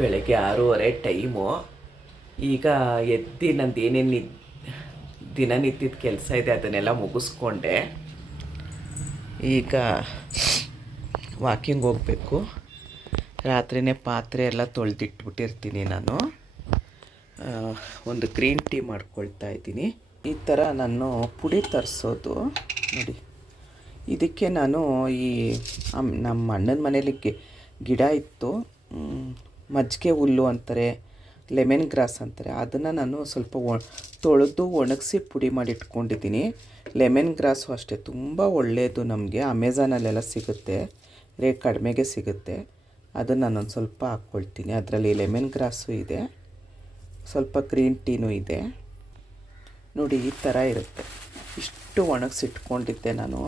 ಬೆಳಗ್ಗೆ 6:30 ಟೈಮು. ಈಗ ಎದ್ದು ನಂದು ಏನೇನು ದಿನನಿತ್ಯದ ಕೆಲಸ ಇದೆ ಅದನ್ನೆಲ್ಲ ಮುಗಿಸ್ಕೊಂಡೆ. ಈಗ ವಾಕಿಂಗ್ ಹೋಗಬೇಕು. ರಾತ್ರಿಯೇ ಪಾತ್ರೆ ಎಲ್ಲ ತೊಳೆದಿಟ್ಬಿಟ್ಟಿರ್ತೀನಿ ನಾನು. ಒಂದು ಗ್ರೀನ್ ಟೀ ಮಾಡ್ಕೊಳ್ತಾ ಇದ್ದೀನಿ. ಈ ಥರ ನಾನು ಪುಡಿ ತರಿಸೋದು ನೋಡಿ. ಇದಕ್ಕೆ ನಾನು ಈ ನಮ್ಮ ಅಣ್ಣನ ಮನೇಲಿ ಗಿಡ ಇತ್ತು, ಮಜ್ಜಿಗೆ ಹುಲ್ಲು ಅಂತಾರೆ, ಲೆಮನ್ ಗ್ರಾಸ್ ಅಂತಾರೆ. ಅದನ್ನು ನಾನು ಸ್ವಲ್ಪ ತೊಳೆದು ಒಣಗಿಸಿ ಪುಡಿ ಮಾಡಿ ಇಟ್ಕೊಂಡಿದ್ದೀನಿ. ಲೆಮನ್ ಗ್ರಾಸು ಅಷ್ಟೇ ತುಂಬ ಒಳ್ಳೆಯದು ನಮಗೆ. ಅಮೆಝಾನಲ್ಲೆಲ್ಲ ಸಿಗುತ್ತೆ, ರೇಟ್ ಕಡಿಮೆಗೆ ಸಿಗುತ್ತೆ. ಅದನ್ನು ನಾನೊಂದು ಸ್ವಲ್ಪ ಹಾಕ್ಕೊಳ್ತೀನಿ. ಅದರಲ್ಲಿ ಲೆಮನ್ ಗ್ರಾಸು ಇದೆ, ಸ್ವಲ್ಪ ಗ್ರೀನ್ ಟೀನೂ ಇದೆ ನೋಡಿ. ಈ ಥರ ಇರುತ್ತೆ. ಇಷ್ಟು ಒಣಗಿಸಿಟ್ಕೊಂಡಿದ್ದೆ ನಾನು.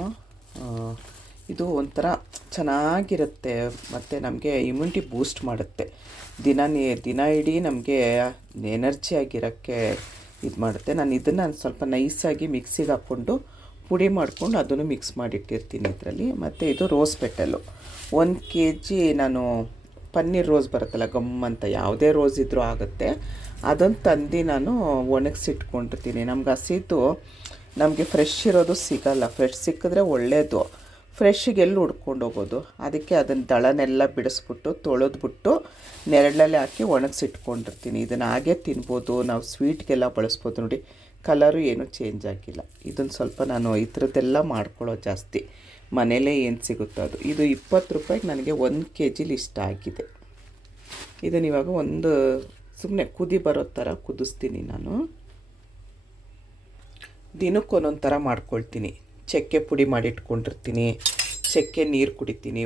ಇದು ಒಂಥರ ಚೆನ್ನಾಗಿರುತ್ತೆ ಮತ್ತು ನಮಗೆ ಇಮ್ಯುನಿಟಿ ಬೂಸ್ಟ್ ಮಾಡುತ್ತೆ. ದಿನ ಇಡೀ ನಮಗೆ ಎನರ್ಜಿ ಆಗಿರೋಕ್ಕೆ ಇದು ಮಾಡುತ್ತೆ. ನಾನು ಇದನ್ನು ಸ್ವಲ್ಪ ನೈಸಾಗಿ ಮಿಕ್ಸಿಗೆ ಹಾಕ್ಕೊಂಡು ಪುಡಿ ಮಾಡಿಕೊಂಡು ಅದನ್ನು ಮಿಕ್ಸ್ ಮಾಡಿಟ್ಟಿರ್ತೀನಿ ಇದರಲ್ಲಿ. ಮತ್ತು ಇದು ರೋಸ್ ಪೆಟಲು 1 kg ನಾನು ಪನ್ನೀರ್ ರೋಸ್ ಬರುತ್ತಲ್ಲ, ಗಮ್ ಅಂತ, ಯಾವುದೇ ರೋಸ್ ಇದ್ದರೂ ಆಗುತ್ತೆ. ಅದನ್ನು ತಂದು ನಾನು ಒಣಗಿಸಿಟ್ಕೊಂಡಿರ್ತೀನಿ. ನಮ್ಗೆ ಹಸಿದು ನಮಗೆ ಫ್ರೆಶ್ ಇರೋದು ಸಿಗೋಲ್ಲ. ಫ್ರೆಶ್ ಸಿಕ್ಕಿದ್ರೆ ಒಳ್ಳೆಯದು. ಫ್ರೆಶ್ಶಿಗೆ ಎಲ್ಲಿ ಹುಡ್ಕೊಂಡು ಹೋಗೋದು? ಅದಕ್ಕೆ ಅದನ್ನು ದಳನೆಲ್ಲ ಬಿಡಿಸ್ಬಿಟ್ಟು ತೊಳೆದ್ಬಿಟ್ಟು ನೆರಳಲ್ಲಿ ಹಾಕಿ ಒಣಗಿಸಿಟ್ಕೊಂಡಿರ್ತೀನಿ. ಇದನ್ನು ಹಾಗೆ ತಿನ್ಬೋದು, ನಾವು ಸ್ವೀಟ್ಗೆಲ್ಲ ಬಳಸ್ಬೋದು ನೋಡಿ. ಕಲರು ಏನೂ ಚೇಂಜ್ ಆಗಿಲ್ಲ. ಇದನ್ನು ಸ್ವಲ್ಪ ನಾನು ಈ ಥರದ್ದೆಲ್ಲ ಮಾಡ್ಕೊಳ್ಳೋದು ಜಾಸ್ತಿ. ಮನೇಲೇ ಏನು ಸಿಗುತ್ತೋ ಅದು. ಇದು 20 ರೂಪಾಯಿಗೆ ನನಗೆ 1 kg ಇಷ್ಟ ಆಗಿದೆ. ಇದನ್ನು ಇವಾಗ ಒಂದು ಸುಮ್ಮನೆ ಕುದಿ ಬರೋ ಥರ ಕುದಿಸ್ತೀನಿ ನಾನು. ದಿನಕ್ಕೆ ಒಂದೊಂದು ಥರ ಮಾಡ್ಕೊಳ್ತೀನಿ. ಚಕ್ಕೆ ಪುಡಿ ಮಾಡಿಟ್ಕೊಂಡಿರ್ತೀನಿ, ಚಕ್ಕೆ ನೀರು ಕುಡಿತೀನಿ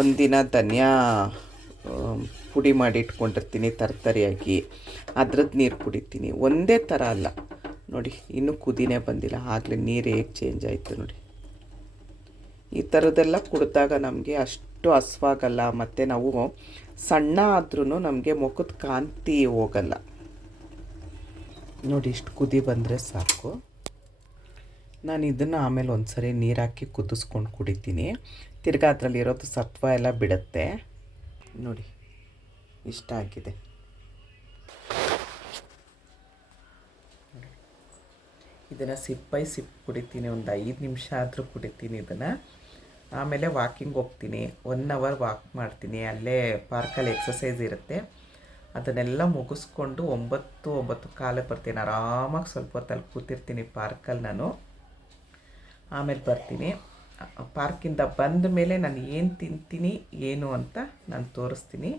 ಒಂದಿನ ಧನಿಯಾ ಪುಡಿ ಮಾಡಿಟ್ಕೊಂಡಿರ್ತೀನಿ ತರಕಾರಿಯಾಗಿ, ಅದ್ರದ್ದು ನೀರು ಕುಡಿತೀನಿ. ಒಂದೇ ಥರ ಅಲ್ಲ ನೋಡಿ. ಇನ್ನೂ ಕುದಿನೇ ಬಂದಿಲ್ಲ, ಆಗಲೇ ನೀರು ಹೇಗೆ ಚೇಂಜ್ ಆಯಿತು ನೋಡಿ. ಈ ಥರದ್ದೆಲ್ಲ ಕುಡಿದಾಗ ನಮಗೆ ಅಷ್ಟು ಹಸ್ವಾಗಲ್ಲ, ಮತ್ತು ನಾವು ಸಣ್ಣ ಆದ್ರೂ ನಮಗೆ ಮುಖದ ಕಾಂತಿ ಹೋಗಲ್ಲ ನೋಡಿ. ಇಷ್ಟು ಕುದಿ ಬಂದರೆ ಸಾಕು. ನಾನು ಇದನ್ನು ಆಮೇಲೆ ಒಂದು ಸರಿ ನೀರು ಹಾಕಿ ಕುದಿಸ್ಕೊಂಡು ಕುಡಿತೀನಿ. ತಿರ್ಗಾ ಅದರಲ್ಲಿರೋದು ಸತ್ವ ಎಲ್ಲ ಬಿಡುತ್ತೆ ನೋಡಿ. ಇಷ್ಟ ಆಗಿದೆ. ಇದನ್ನು ಸಿಪ್ ಕುಡಿತೀನಿ. ಒಂದು 5 ನಿಮಿಷ ಆದರೂ ಕುಡಿತೀನಿ ಇದನ್ನು. ಆಮೇಲೆ ವಾಕಿಂಗ್ ಹೋಗ್ತೀನಿ. 1 hour ವಾಕ್ ಮಾಡ್ತೀನಿ. ಅಲ್ಲೇ ಪಾರ್ಕಲ್ಲಿ ಎಕ್ಸಸೈಸ್ ಇರುತ್ತೆ. ಅದನ್ನೆಲ್ಲ ಮುಗಿಸ್ಕೊಂಡು 9-9:15 ಬರ್ತೀನಿ. ಆರಾಮಾಗಿ ಸ್ವಲ್ಪ ಹೊತ್ತಲ್ಲಿ ಕೂತಿರ್ತೀನಿ ಪಾರ್ಕಲ್ಲಿ ನಾನು. ಆಮೇಲೆ ಬರ್ತೀನಿ. ಪಾರ್ಕಿಂದ ಬಂದ ಮೇಲೆ ನಾನು ಏನು ತಿಂತೀನಿ ಏನು ಅಂತ ನಾನು ತೋರಿಸ್ತೀನಿ.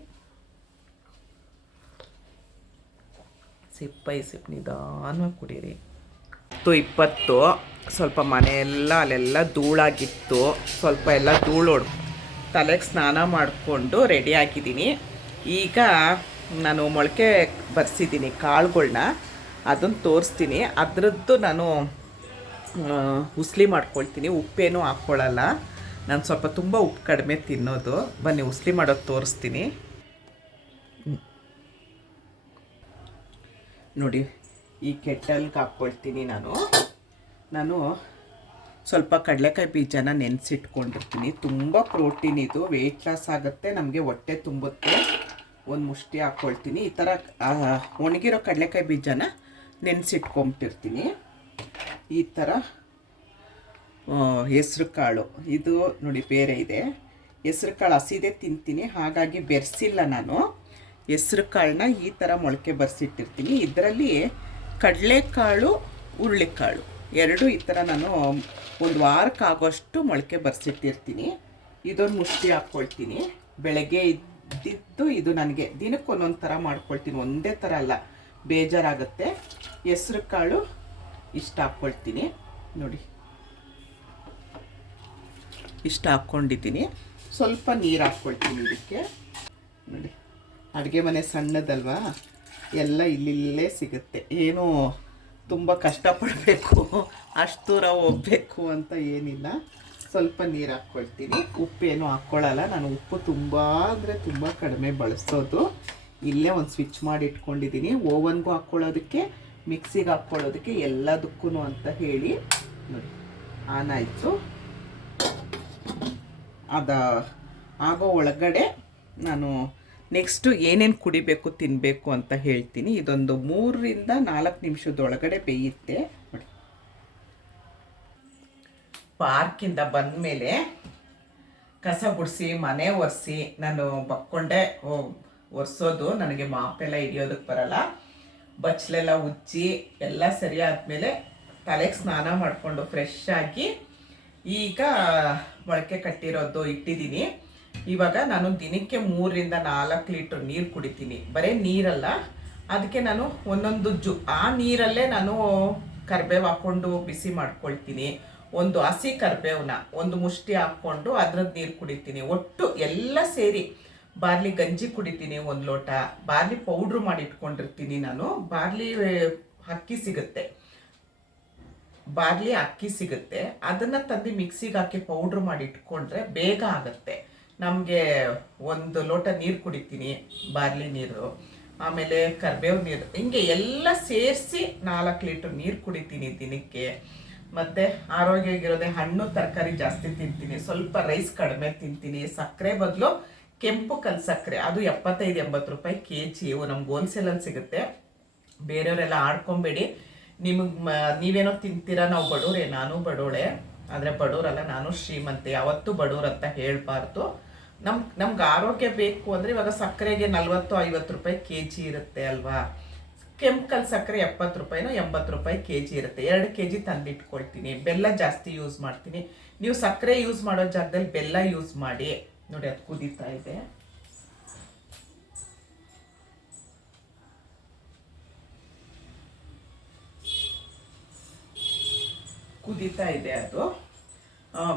ಸಿಪ್ ನಿಧಾನವಾಗಿ ಕುಡೀರಿ. 20 ಸ್ವಲ್ಪ ಮನೆಯೆಲ್ಲ ಅಲ್ಲೆಲ್ಲ ಧೂಳಾಗಿತ್ತು. ಸ್ವಲ್ಪ ಎಲ್ಲ ಧೂಳು ತಲೆಗೆ ಸ್ನಾನ ಮಾಡಿಕೊಂಡು ರೆಡಿಯಾಗಿದ್ದೀನಿ. ಈಗ ನಾನು ಮೊಳಕೆ ಬರ್ಸಿದ್ದೀನಿ ಕಾಳುಗಳ್ನ, ಅದನ್ನು ತೋರಿಸ್ತೀನಿ. ಅದರದ್ದು ನಾನು ಉಸ್ಲಿ ಮಾಡ್ಕೊಳ್ತೀನಿ. ಉಪ್ಪೇನೂ ಹಾಕ್ಕೊಳ್ಳಲ್ಲ ನಾನು. ಸ್ವಲ್ಪ ತುಂಬ ಉಪ್ಪು ಕಡಿಮೆ ತಿನ್ನೋದು. ಬನ್ನಿ ಉಸ್ಲಿ ಮಾಡೋದು ತೋರಿಸ್ತೀನಿ ನೋಡಿ. ಈ ಕೆಟ್ಟಲ್ಗೆ ಹಾಕ್ಕೊಳ್ತೀನಿ ನಾನು ಸ್ವಲ್ಪ ಕಡಲೆಕಾಯಿ ಬೀಜನ ನೆನೆಸಿಟ್ಕೊಂಡಿರ್ತೀನಿ. ತುಂಬ ಪ್ರೋಟೀನ್ ಇದು, ವೆಯ್ಟ್ ಲಾಸ್ ಆಗುತ್ತೆ, ನಮಗೆ ಹೊಟ್ಟೆ ತುಂಬುತ್ತೆ. ಒಂದು ಮುಷ್ಟಿ ಹಾಕ್ಕೊಳ್ತೀನಿ. ಈ ಥರ ಒಣಗಿರೋ ಕಡಲೆಕಾಯಿ ಬೀಜನ ನೆನೆಸಿಟ್ಕೊಂಬಿಟ್ಟಿರ್ತೀನಿ. ಈ ಥರ ಹೆಸ್ರು ಕಾಳು ಇದು ನೋಡಿ, ಬೇರೆ ಇದೆ. ಹೆಸ್ರು ಕಾಳು ಹಸಿದೇ ತಿಂತೀನಿ, ಹಾಗಾಗಿ ಬೆರೆಸಿಲ್ಲ ನಾನು. ಹೆಸ್ರು ಕಾಳನ್ನ ಈ ಥರ ಮೊಳಕೆ ಬರೆಸಿಟ್ಟಿರ್ತೀನಿ. ಇದರಲ್ಲಿ ಕಡಲೆಕಾಳು, ಹುರುಳಿಕಾಳು ಎರಡು ಈ ಥರ ನಾನು 1 ವಾರಕ್ಕಾಗೋಷ್ಟು ಮೊಳಕೆ ಬರೆಸಿಟ್ಟಿರ್ತೀನಿ. ಇದೊಂದು ಮುಷ್ಟಿ ಹಾಕ್ಕೊಳ್ತೀನಿ. ಬೆಳಗ್ಗೆ ಇದ್ದಿದ್ದು ಇದು ನನಗೆ ದಿನಕ್ಕೆ ಒಂದೊಂದು ಥರ ಮಾಡ್ಕೊಳ್ತೀನಿ, ಒಂದೇ ಥರ ಅಲ್ಲ, ಬೇಜಾರಾಗುತ್ತೆ. ಹೆಸ್ರು ಕಾಳು ಇಷ್ಟು ಹಾಕ್ಕೊಳ್ತೀನಿ ನೋಡಿ. ಇಷ್ಟು ಹಾಕ್ಕೊಂಡಿದ್ದೀನಿ. ಸ್ವಲ್ಪ ನೀರು ಹಾಕ್ಕೊಳ್ತೀನಿ ಇದಕ್ಕೆ ನೋಡಿ. ಅಡುಗೆ ಮನೆ ಸಣ್ಣದಲ್ವಾ, ಎಲ್ಲ ಇಲ್ಲಿಲ್ಲೇ ಸಿಗುತ್ತೆ. ಏನೂ ತುಂಬ ಕಷ್ಟಪಡಬೇಕು, ಅಷ್ಟು ದೂರ ಹೋಗಬೇಕು ಅಂತ ಏನಿಲ್ಲ. ಸ್ವಲ್ಪ ನೀರು ಹಾಕ್ಕೊಳ್ತೀನಿ. ಉಪ್ಪೇನು ಹಾಕ್ಕೊಳ್ಳಲ್ಲ ನಾನು. ಉಪ್ಪು ತುಂಬ ಅಂದರೆ ತುಂಬ ಕಡಿಮೆ ಬಳಸೋದು. ಇಲ್ಲೇ ಒಂದು ಸ್ವಿಚ್ ಮಾಡಿ ಇಟ್ಕೊಂಡಿದ್ದೀನಿ. ಓವನ್ಗೂ ಹಾಕ್ಕೊಳ್ಳೋದಕ್ಕೆ, ಮಿಕ್ಸಿಗೆ ಹಾಕ್ಕೊಳ್ಳೋದಕ್ಕೆ, ಎಲ್ಲದಕ್ಕೂ ಅಂತ ಹೇಳಿ ನೋಡಿ. ಆನ್ ಆಯಿತು. ಅದು ಆಗೋ ಒಳಗಡೆ ನಾನು ನೆಕ್ಸ್ಟು ಏನೇನು ಕುಡಿಬೇಕು ತಿನ್ನಬೇಕು ಅಂತ ಹೇಳ್ತೀನಿ. ಇದೊಂದು 3ರಿಂದ 4 ನಿಮಿಷದೊಳಗಡೆ ಬೇಯುತ್ತೆ. ನೋಡಿ, ಪಾರ್ಕಿಂದ ಬಂದ ಮೇಲೆ ಕಸ ಗುಡಿಸಿ ಮನೆ ಒರೆಸಿ ನಾನು ಬಕ್ಕೊಂಡೆ ಒರೆಸೋದು. ನನಗೆ ಮಾಪೆಲ್ಲ ಹಿಡಿಯೋದಕ್ಕೆ ಬರಲ್ಲ. ಬಚ್ಚಲೆಲ್ಲ ಉಜ್ಜಿ ಎಲ್ಲ ಸರಿ ಆದಮೇಲೆ ತಲೆಗೆ ಸ್ನಾನ ಮಾಡಿಕೊಂಡು ಫ್ರೆಶ್ ಆಗಿ ಈಗ ಮೊಳಕೆ ಕಟ್ಟಿರೋದು ಇಟ್ಟಿದ್ದೀನಿ. ಇವಾಗ ನಾನು ದಿನಕ್ಕೆ 3ರಿಂದ 4 ಲೀಟ್ರ್ ನೀರು ಕುಡಿತೀನಿ. ಬರೀ ನೀರಲ್ಲ, ಅದಕ್ಕೆ ನಾನು ಒಂದೊಂದು ಆ ನೀರಲ್ಲೇ ನಾನು ಕರಿಬೇವು ಹಾಕ್ಕೊಂಡು ಬಿಸಿ ಮಾಡ್ಕೊಳ್ತೀನಿ. ಒಂದು ಹಸಿ ಕರಿಬೇವನ್ನ ಒಂದು ಮುಷ್ಟಿ ಹಾಕ್ಕೊಂಡು ಅದ್ರದ್ದು ನೀರು ಕುಡಿತೀನಿ. ಒಟ್ಟು ಎಲ್ಲ ಸೇರಿ ಬಾರ್ಲಿ ಗಂಜಿ ಕುಡಿತೀನಿ. 1 ಲೋಟ ಬಾರ್ಲಿ ಪೌಡ್ರು ಮಾಡಿ ಇಟ್ಕೊಂಡಿರ್ತೀನಿ ನಾನು. ಬಾರ್ಲಿ ಅಕ್ಕಿ ಸಿಗುತ್ತೆ, ಬಾರ್ಲಿ ಅಕ್ಕಿ ಸಿಗುತ್ತೆ, ಅದನ್ನು ತಂದು ಮಿಕ್ಸಿಗೆ ಹಾಕಿ ಪೌಡ್ರ್ ಮಾಡಿ ಇಟ್ಕೊಂಡ್ರೆ ಬೇಗ ಆಗುತ್ತೆ. ನಮಗೆ 1 ಲೋಟ ನೀರು ಕುಡಿತೀನಿ, ಬಾರ್ಲಿ ನೀರು, ಆಮೇಲೆ ಕರಿಬೇವು ನೀರು, ಹಿಂಗೆ ಎಲ್ಲ ಸೇರಿಸಿ 4 ಲೀಟ್ರ್ ನೀರು ಕುಡಿತೀನಿ ದಿನಕ್ಕೆ. ಮತ್ತು ಆರೋಗ್ಯವಾಗಿರೋದೆ ಹಣ್ಣು ತರಕಾರಿ ಜಾಸ್ತಿ ತಿಂತೀನಿ. ಸ್ವಲ್ಪ ರೈಸ್ ಕಡಿಮೆ ತಿಂತೀನಿ. ಸಕ್ಕರೆ ಬದಲು ಕೆಂಪು ಕಲ್ ಸಕ್ಕರೆ, ಅದು 75-80 ರೂಪಾಯಿ kg. ಇವು ನಮ್ಗೆ ಹೋಲ್ಸೇಲಲ್ಲಿ ಸಿಗುತ್ತೆ. ಬೇರೆಯವರೆಲ್ಲ ಆಡ್ಕೊಬೇಡಿ. ನೀವೇನೋ ತಿಂತೀರಾ, ನಾವು ಬಡವರೇ, ನಾನು ಬಡವಳೆ, ಆದರೆ ಬಡವರಲ್ಲ, ನಾನು ಶ್ರೀಮಂತೆ. ಯಾವತ್ತೂ ಬಡವ್ರು ಅಂತ ಹೇಳಬಾರ್ದು. ನಮ್ಗೆ ಆರೋಗ್ಯ ಬೇಕು ಅಂದರೆ ಇವಾಗ ಸಕ್ಕರೆಗೆ 40-50 ರೂಪಾಯಿ kg ಇರುತ್ತೆ ಅಲ್ವಾ. ಕೆಂಪಲ್ ಸಕ್ಕರೆ 70 ರೂಪಾಯಿನೋ 80 ರೂಪಾಯಿ kg ಇರುತ್ತೆ. 2 kg ತಂದಿಟ್ಕೊಳ್ತೀನಿ. ಬೆಲ್ಲ ಜಾಸ್ತಿ ಯೂಸ್ ಮಾಡ್ತೀನಿ. ನೀವು ಸಕ್ಕರೆ ಯೂಸ್ ಮಾಡೋ ಜಾಗದಲ್ಲಿ ಬೆಲ್ಲ ಯೂಸ್ ಮಾಡಿ. ನೋಡಿ, ಅದು ಕುದೀತಾ ಇದೆ. ಕುದೀತಾ ಇದೆ ಅದು.